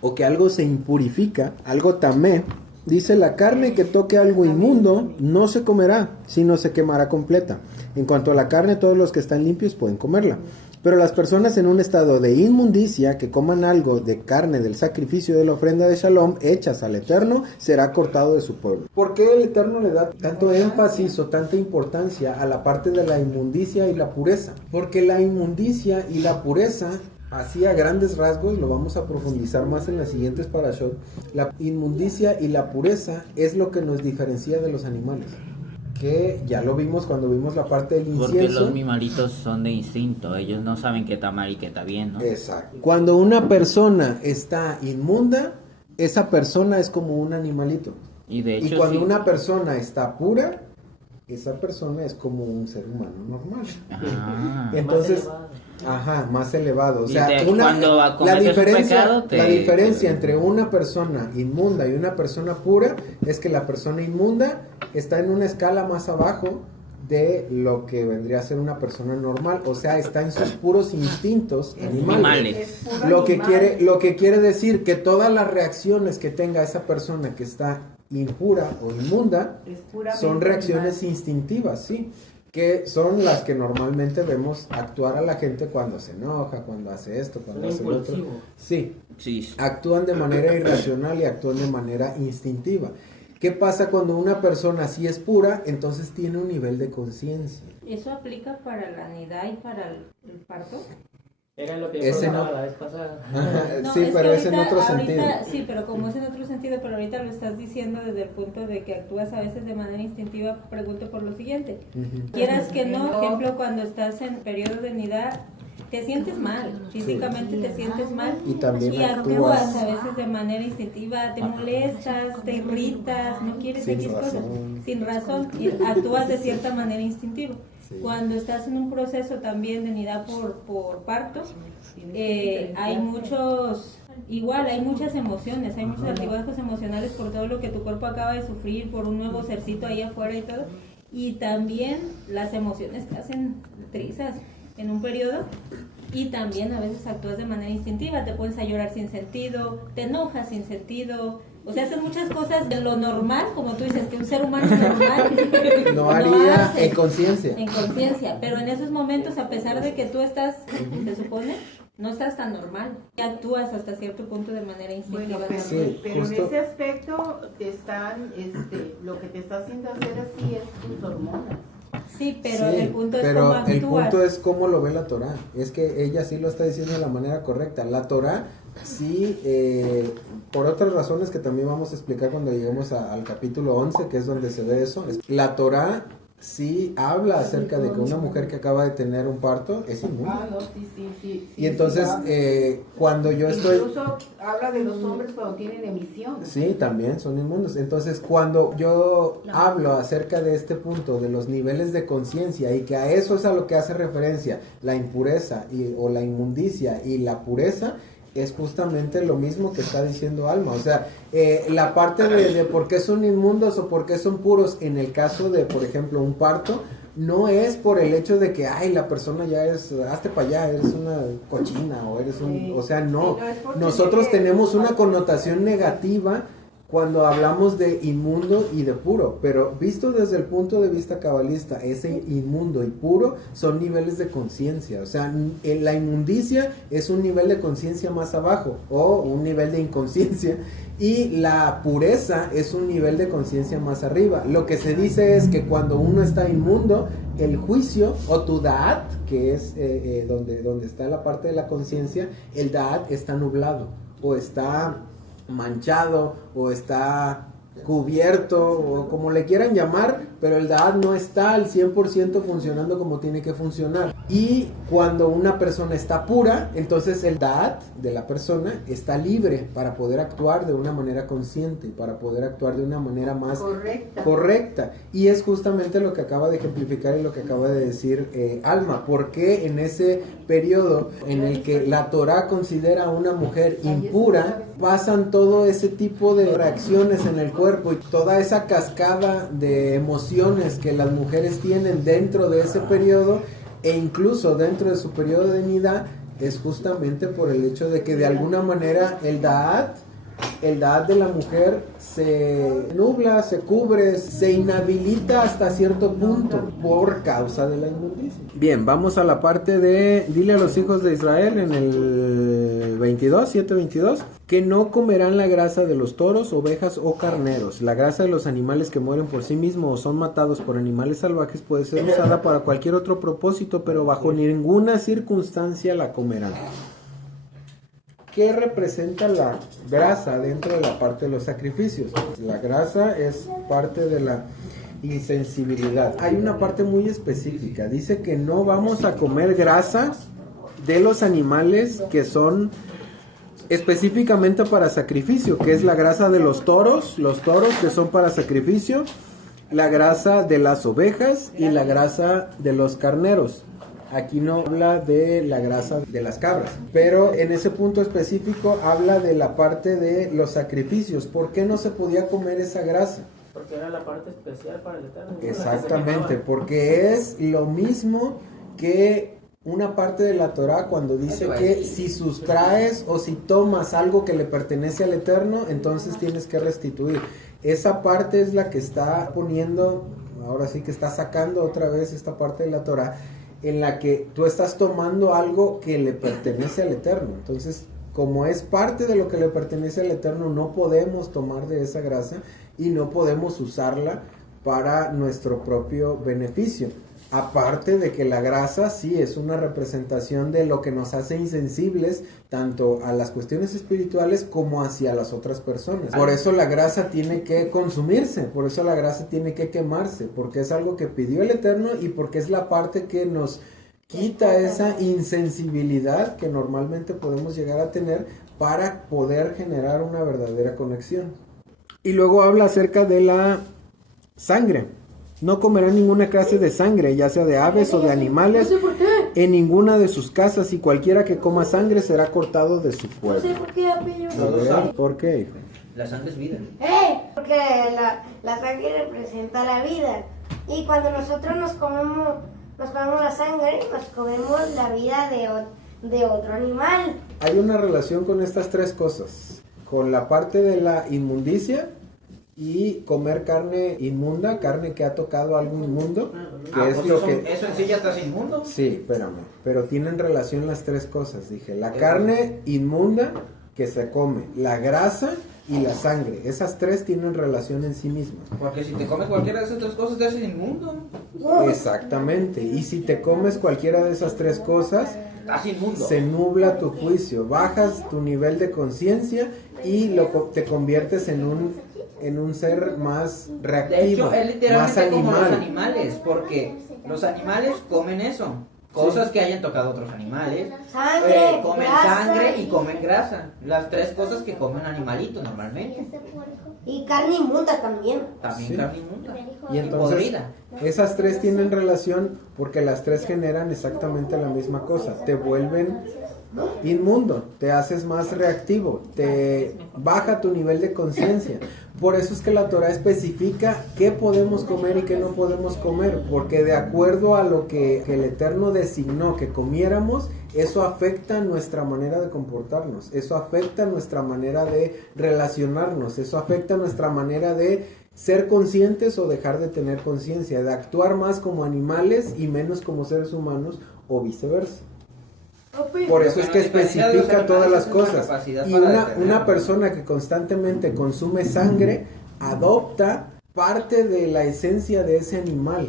o que algo se impurifica, algo tamé, dice: la carne que toque algo inmundo no se comerá, sino se quemará completa. En cuanto a la carne, todos los que están limpios pueden comerla. Pero las personas en un estado de inmundicia que coman algo de carne del sacrificio de la ofrenda de Shalom hechas al Eterno, será cortado de su pueblo. ¿Por qué el Eterno le da tanto énfasis o tanta importancia a la parte de la inmundicia y la pureza? Porque la inmundicia y la pureza, así a grandes rasgos, lo vamos a profundizar más en las siguientes parashot, la inmundicia y la pureza es lo que nos diferencia de los animales. Que ya lo vimos cuando vimos la parte del incienso. Porque los animalitos son de instinto, ellos no saben qué está mal y qué está bien, ¿no? Exacto. Cuando una persona está inmunda, esa persona es como un animalito. Y de hecho, Y cuando sí. una persona está pura, esa persona es como un ser humano normal. Ajá. Entonces, más elevado. O sea, Cuando la cometes un pecado, la diferencia entre una persona inmunda y una persona pura es que la persona inmunda está en una escala más abajo de lo que vendría a ser una persona normal, o sea, está en sus puros instintos animales. Lo que quiere decir que todas las reacciones que tenga esa persona que está impura o inmunda son reacciones instintivas, sí, que son las que normalmente vemos actuar a la gente cuando se enoja, cuando hace esto, cuando hace lo otro. Sí, actúan de manera irracional y actúan de manera instintiva. ¿Qué pasa cuando una persona sí es pura? Entonces tiene un nivel de conciencia. ¿Eso aplica para la nidad y para el parto? Era lo que Ese yo no. la vez pasada. No, Sí, es pero que es en otro sentido. Sí, pero como es en otro sentido, pero ahorita lo estás diciendo desde el punto de que actúas a veces de manera instintiva, pregunto por lo siguiente. Quieras que no, por ejemplo, cuando estás en periodo de nidad, te sientes mal, físicamente te sientes mal Y también actúas actúas a veces de manera instintiva, te molestas, te irritas, no quieres Sin X cosas, razón. sin razón, y actúas de cierta manera instintiva. Sí. Cuando estás en un proceso también de nidad por parto, hay muchas emociones, hay muchos altibajos emocionales por todo lo que tu cuerpo acaba de sufrir, por un nuevo cercito ahí afuera y todo, y también las emociones te hacen trizas en un periodo, y también a veces actúas de manera instintiva, te pones a llorar sin sentido, te enojas sin sentido, O sea, hacen muchas cosas de lo normal, como tú dices, que un ser humano normal No haría hace en conciencia. en conciencia, pero en esos momentos, a pesar de que tú estás, se supone, no estás tan normal, y actúas hasta cierto punto de manera instintiva. Bueno, pero, Sí, pero justo. en ese aspecto te están, lo que te está haciendo hacer así es tus hormonas. Sí, pero Sí, el punto es pero cómo el actúas. punto es cómo lo ve la Torá. Es que ella sí lo está diciendo de la manera correcta. La Torá sí, por otras razones que también vamos a explicar cuando lleguemos al capítulo 11, que es donde se ve eso. La Torá sí habla acerca de que una mujer que acaba de tener un parto es inmunda. No, sí. Y entonces, sí, cuando yo estoy... incluso habla de los hombres cuando tienen emisión. Sí, también son inmundos. Entonces, cuando yo hablo acerca de este punto, de los niveles de conciencia, y que a eso es a lo que hace referencia la impureza o la inmundicia y la pureza, es justamente lo mismo que está diciendo Alma. O sea, la parte de por qué son inmundos o por qué son puros en el caso de, por ejemplo, un parto, no es por el hecho de que, ay, la persona ya es, hazte para allá, eres una cochina o eres un... Sí. O sea, no. Sí, no es porque Nosotros llegue tenemos un una parto. connotación negativa cuando hablamos de inmundo y de puro, pero visto desde el punto de vista cabalista, ese inmundo y puro son niveles de conciencia. O sea, la inmundicia es un nivel de conciencia más abajo o un nivel de inconsciencia, y la pureza es un nivel de conciencia más arriba. Lo que se dice es que cuando uno está inmundo, el juicio o tu da'at, que es donde está la parte de la conciencia, el da'at está nublado o está manchado o está cubierto o como le quieran llamar, pero el da'at no está al 100% funcionando como tiene que funcionar. Y cuando una persona está pura, entonces el da'at de la persona está libre para poder actuar de una manera consciente, para poder actuar de una manera más correcta. Y es justamente lo que acaba de ejemplificar y lo que acaba de decir Alma. Porque en ese periodo en el que la Torá considera a una mujer impura, pasan todo ese tipo de reacciones en el cuerpo y toda esa cascada de emociones que las mujeres tienen dentro de ese periodo, e incluso dentro de su periodo de nidá, es justamente por el hecho de que de alguna manera el da'at de la mujer se nubla, se cubre, se inhabilita hasta cierto punto por causa de la inmundicia. Bien, vamos a la parte de dile a los hijos de Israel en el 7:22, que no comerán la grasa de los toros, ovejas o carneros. La grasa de los animales que mueren por sí mismos o son matados por animales salvajes puede ser usada para cualquier otro propósito, pero bajo ninguna circunstancia la comerán. ¿Qué representa la grasa dentro de la parte de los sacrificios? La grasa es parte de la insensibilidad. Hay una parte muy específica. Dice que no vamos a comer grasa de los animales que son específicamente para sacrificio, que es la grasa de los toros que son para sacrificio, la grasa de las ovejas y la grasa de los carneros. Aquí no habla de la grasa de las cabras, pero en ese punto específico habla de la parte de los sacrificios. ¿Por qué no se podía comer esa grasa? Porque era la parte especial para el Eterno. Exactamente, porque es lo mismo que una parte de la Torá cuando dice que si sustraes o si tomas algo que le pertenece al Eterno, entonces tienes que restituir. Esa parte es la que está poniendo, ahora sí que está sacando otra vez esta parte de la Torá, en la que tú estás tomando algo que le pertenece al Eterno. Entonces, como es parte de lo que le pertenece al Eterno, no podemos tomar de esa grasa y no podemos usarla para nuestro propio beneficio. Aparte de que la grasa sí es una representación de lo que nos hace insensibles tanto a las cuestiones espirituales como hacia las otras personas. Por eso la grasa tiene que consumirse, por eso la grasa tiene que quemarse, porque es algo que pidió el Eterno y porque es la parte que nos quita esa insensibilidad que normalmente podemos llegar a tener para poder generar una verdadera conexión. Y luego habla acerca de la sangre. No comerán ninguna clase de sangre, ya sea de aves o de animales, en ninguna de sus casas, y cualquiera que coma sangre será cortado de su pueblo. No sé por qué, Apello. A ver, ¿por qué, hijo? La sangre es vida. Porque la sangre representa la vida. Y cuando nosotros nos comemos la sangre, nos comemos la vida de otro animal. Hay una relación con estas tres cosas. con la parte de la inmundicia y comer carne inmunda, carne que ha tocado algo inmundo, que es pues lo eso, que... eso en sí ya estás inmundo. Sí, espérame, pero tienen relación las tres cosas, dije, la carne inmunda que se come, la grasa y la sangre, esas tres tienen relación en sí mismas. Porque si te comes cualquiera de esas tres cosas te haces inmundo. Exactamente, y si te comes cualquiera de esas tres cosas, Estás inmundo. se nubla tu juicio, bajas tu nivel de conciencia y te conviertes en un ser más De reactivo, hecho, es más literalmente como los animal. animales, porque los animales comen eso. Cosas que hayan tocado otros animales. Sangre, Comen grasa sangre y comen grasa. Las tres cosas que come un animalito normalmente. y carne inmunda también. También Sí. carne inmunda. Y entonces podrida. esas tres tienen relación porque las tres generan exactamente la misma cosa, te vuelven inmundo, te haces más reactivo, te baja tu nivel de conciencia. Por eso es que la Torah especifica qué podemos comer y qué no podemos comer, porque de acuerdo a lo que el Eterno designó que comiéramos, eso afecta nuestra manera de comportarnos, eso afecta nuestra manera de relacionarnos, eso afecta nuestra manera de ser conscientes o dejar de tener conciencia, de actuar más como animales y menos como seres humanos o viceversa. Por eso es que especifica todas las cosas. Y una persona que constantemente consume sangre adopta parte de la esencia de ese animal.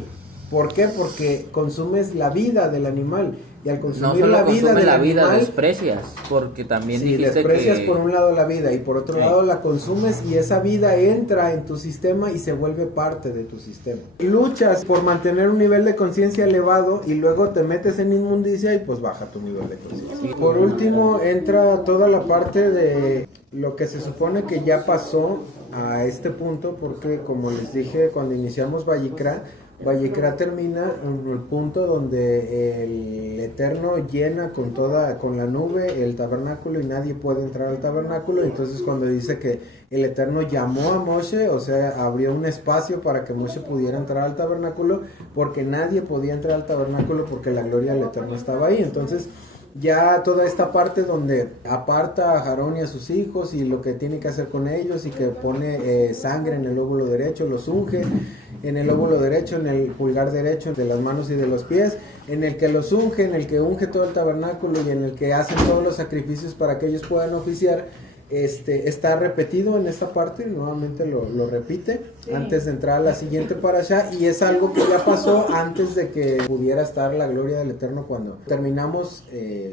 ¿Por qué? Porque consumes la vida del animal. Y al No consumir solo la vida consume del la vida, animal, desprecias, porque también si dijiste desprecias que... por un lado la vida y por otro Sí. lado la consumes y esa vida entra en tu sistema y se vuelve parte de tu sistema. Luchas por mantener un nivel de conciencia elevado y luego te metes en inmundicia y pues baja tu nivel de conciencia. Por último entra toda la parte de lo que se supone que ya pasó a este punto, porque como les dije cuando iniciamos Vayikra termina en el punto donde el Eterno llena con la nube el tabernáculo y nadie puede entrar al tabernáculo. Entonces cuando dice que el Eterno llamó a Moshe, o sea, abrió un espacio para que Moshe pudiera entrar al tabernáculo, porque nadie podía entrar al tabernáculo porque la gloria del Eterno estaba ahí. Entonces ya toda esta parte donde aparta a Aarón y a sus hijos y lo que tiene que hacer con ellos y que pone sangre en el lóbulo derecho, los unge en el lóbulo derecho, en el pulgar derecho, de las manos y de los pies, en el que los unge, en el que unge todo el tabernáculo y en el que hacen todos los sacrificios para que ellos puedan oficiar. Está repetido en esta parte, nuevamente lo repite antes de entrar a la siguiente parashá, y es algo que ya pasó antes de que pudiera estar la gloria del Eterno cuando terminamos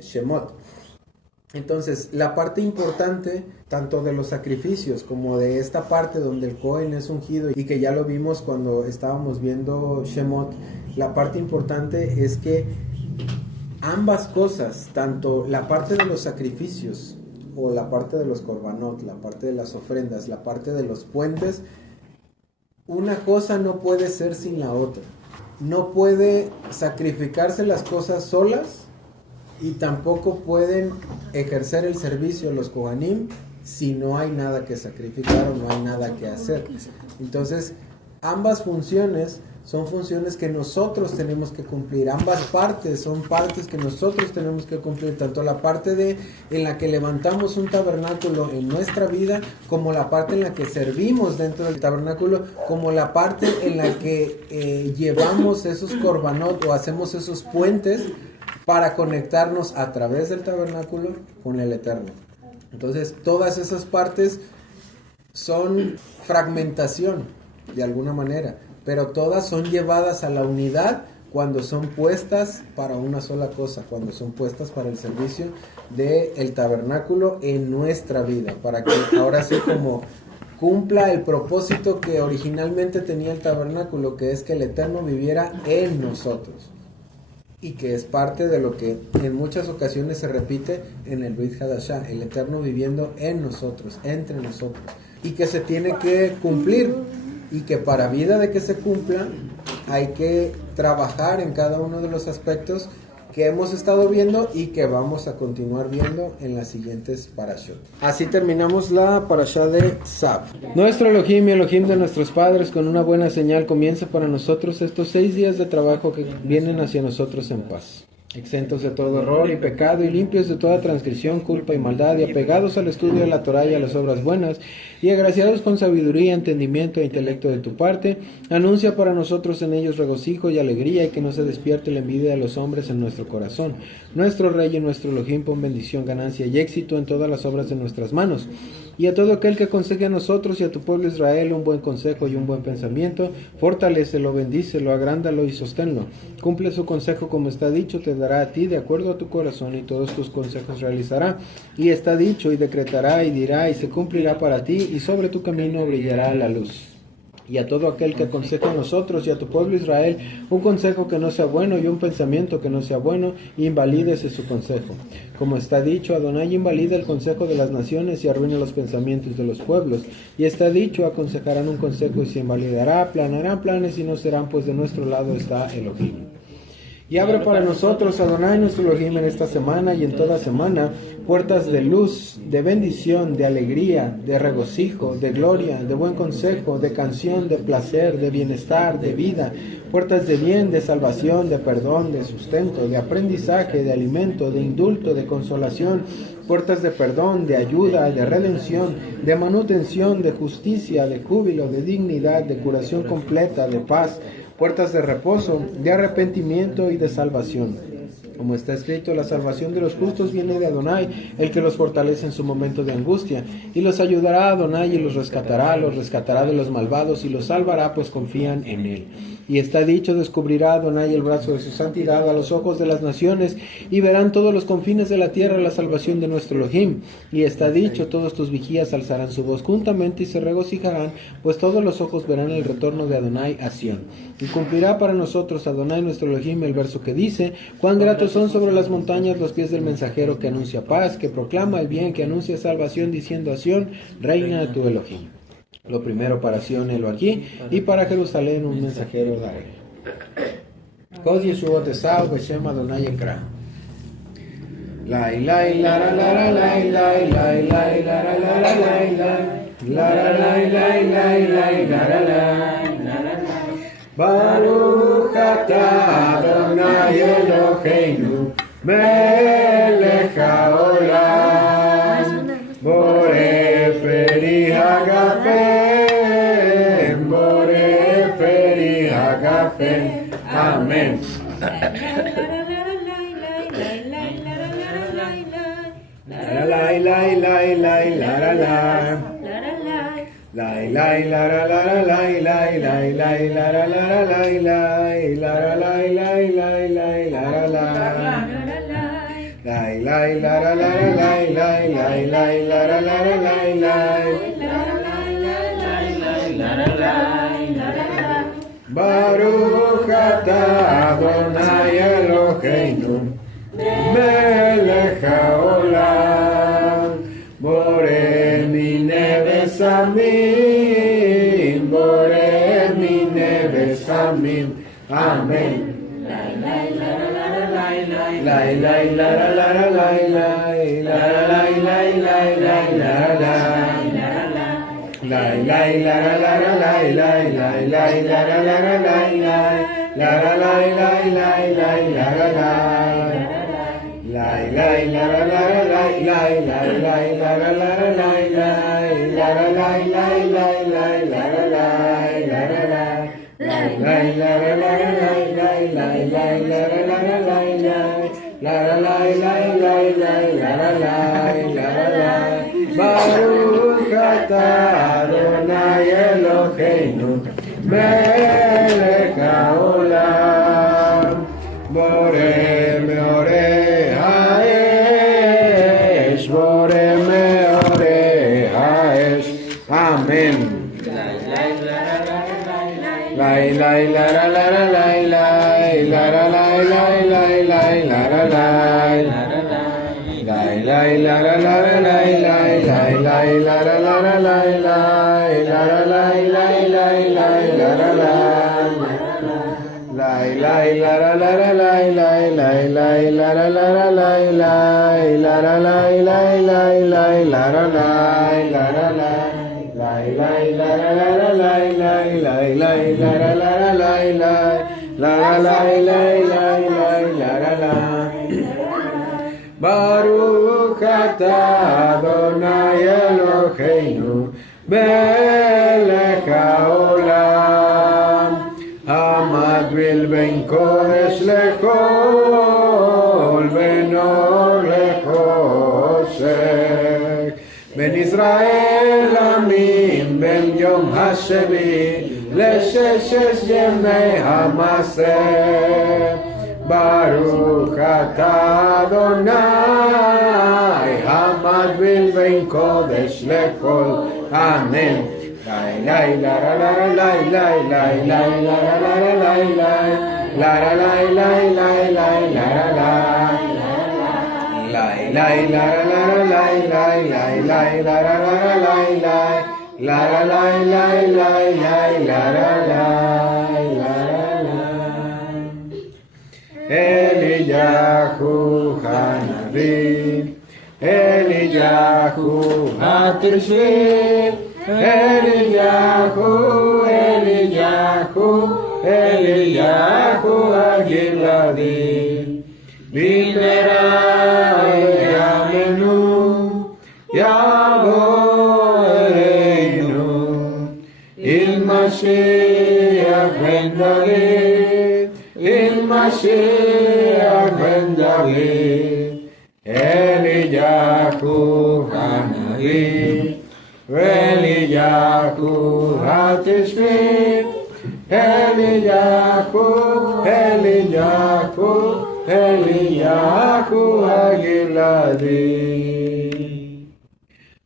Shemot. Entonces, la parte importante, tanto de los sacrificios como de esta parte donde el Cohen es ungido y que ya lo vimos cuando estábamos viendo Shemot, la parte importante es que ambas cosas, tanto la parte de los sacrificios o la parte de los korbanot, la parte de las ofrendas, la parte de los puentes, una cosa no puede ser sin la otra. No puede sacrificarse las cosas solas y tampoco pueden ejercer el servicio los Kohanim si no hay nada que sacrificar o no hay nada que hacer. Entonces, ambas funciones son funciones que nosotros tenemos que cumplir. Ambas partes son partes que nosotros tenemos que cumplir, tanto la parte en la que levantamos un tabernáculo en nuestra vida, como la parte en la que servimos dentro del tabernáculo, como la parte en la que llevamos esos korbanot o hacemos esos puentes para conectarnos a través del tabernáculo con el Eterno. Entonces, todas esas partes son fragmentación, de alguna manera, pero todas son llevadas a la unidad cuando son puestas para una sola cosa, cuando son puestas para el servicio del tabernáculo en nuestra vida, para que ahora sí como cumpla el propósito que originalmente tenía el tabernáculo, que es que el Eterno viviera en nosotros. Y que es parte de lo que en muchas ocasiones se repite en el Brit Hadashah, el Eterno viviendo en nosotros, entre nosotros, y que se tiene que cumplir, y que para vida de que se cumpla hay que trabajar en cada uno de los aspectos que hemos estado viendo y que vamos a continuar viendo en las siguientes parashot. Así terminamos la parashá de Tzav. Nuestro Elohim y Elohim de nuestros padres, con una buena señal comienza para nosotros estos 6 días de trabajo que vienen hacia nosotros en paz. exentos de todo error y pecado y limpios de toda transgresión, culpa y maldad, y apegados al estudio de la Torá y a las obras buenas, y agraciados con sabiduría, entendimiento e intelecto de tu parte, anuncia para nosotros en ellos regocijo y alegría, y que no se despierte la envidia de los hombres en nuestro corazón. Nuestro Rey y nuestro Elohim, pon bendición, ganancia y éxito en todas las obras de nuestras manos. Y a todo aquel que aconseje a nosotros y a tu pueblo Israel un buen consejo y un buen pensamiento, fortalécelo, bendícelo, agrándalo y sosténlo. Cumple su consejo como está dicho, te dará a ti de acuerdo a tu corazón, y todos tus consejos realizará. Y está dicho, y decretará, y dirá, y se cumplirá para ti, y sobre tu camino brillará la luz. Y a todo aquel que aconseje a nosotros y a tu pueblo Israel un consejo que no sea bueno y un pensamiento que no sea bueno, invalídese su consejo. Como está dicho, Adonai invalida el consejo de las naciones y arruina los pensamientos de los pueblos. Y está dicho, aconsejarán un consejo y se invalidará, planarán planes y no serán, pues de nuestro lado está Elohim. Y abre para nosotros, Adonai, nuestro Elohim, en esta semana y en toda semana, puertas de luz, de bendición, de alegría, de regocijo, de gloria, de buen consejo, de canción, de placer, de bienestar, de vida, puertas de bien, de salvación, de perdón, de sustento, de aprendizaje, de alimento, de indulto, de consolación, puertas de perdón, de ayuda, de redención, de manutención, de justicia, de júbilo, de dignidad, de curación completa, de paz, puertas de reposo, de arrepentimiento y de salvación. Como está escrito, la salvación de los justos viene de Adonai, el que los fortalece en su momento de angustia, y los ayudará a Adonai y los rescatará de los malvados y los salvará, pues confían en él. Y está dicho, descubrirá Adonai el brazo de su santidad a los ojos de las naciones, y verán todos los confines de la tierra la salvación de nuestro Elohim. Y está dicho, todos tus vigías alzarán su voz juntamente y se regocijarán, pues todos los ojos verán el retorno de Adonai a Sión. Y cumplirá para nosotros Adonai nuestro Elohim el verso que dice, cuán gratos son sobre las montañas los pies del mensajero que anuncia paz, que proclama el bien, que anuncia salvación, diciendo a Sión, reina tu Elohim. Lo primero para Sión, helo aquí, y para Jerusalén un mensajero daré. Kod Yeshuot Esau, Beshem Adonai Ekra. La ilai la la la la la ilai la ilai la la la la la ilai la la la ilai la ilai la la la. Baruch atah Adonai Eloheinu melech haolam borei peri hagafen borei peri hagafen. Amén. La la la la la la la la. La la la la la la la la la la la la la la la. La la la la la la la la. Baruch atah Adonai Eloheinu melech haolam borei minei besamim borei minei besamim. Amén. La la la la la la la la la La la la la la la la la la la la la la la la Baruch atah Adonai Eloheinu melech haolam borei meorei haesh borei meorei haesh. Amén. La la la la la la la la la la la la la la la la la la la Baruch atah Adonai Eloheinu melech haolam המגביל בין קודש לחול, בין אור לחושך, בין ישראל עמים, בין יום השביעי לששת ימי המעשה. ברוך אתה אדוני המגביל בין קודש לחול, אמן. Lai la la la la la la la la la la la Eliyahu Hanavi, Eliyahu Hatirshvi, Eliyahu, Eliyahu, Eliyahu Agiladi, Bimerai Yamenu, Yavo Eleinu, Il Mashiach ben David, Il Mashiach ben David, Eliyahu Hanavi, Eliyahu Hatishvi, Eliyahu, Eliyahu, Eliyahu Agiladi.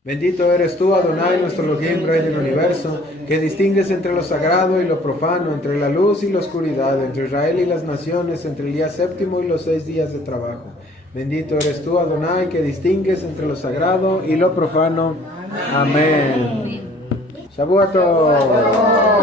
Bendito eres tú, Adonai, nuestro Elohim, Rey del universo, que distingues entre lo sagrado y lo profano, entre la luz y la oscuridad, entre Israel y las naciones, entre el día séptimo y los 6 días de trabajo. Bendito eres tú, Adonai, que distingues entre lo sagrado y lo profano. Amén. Shabbat Tov.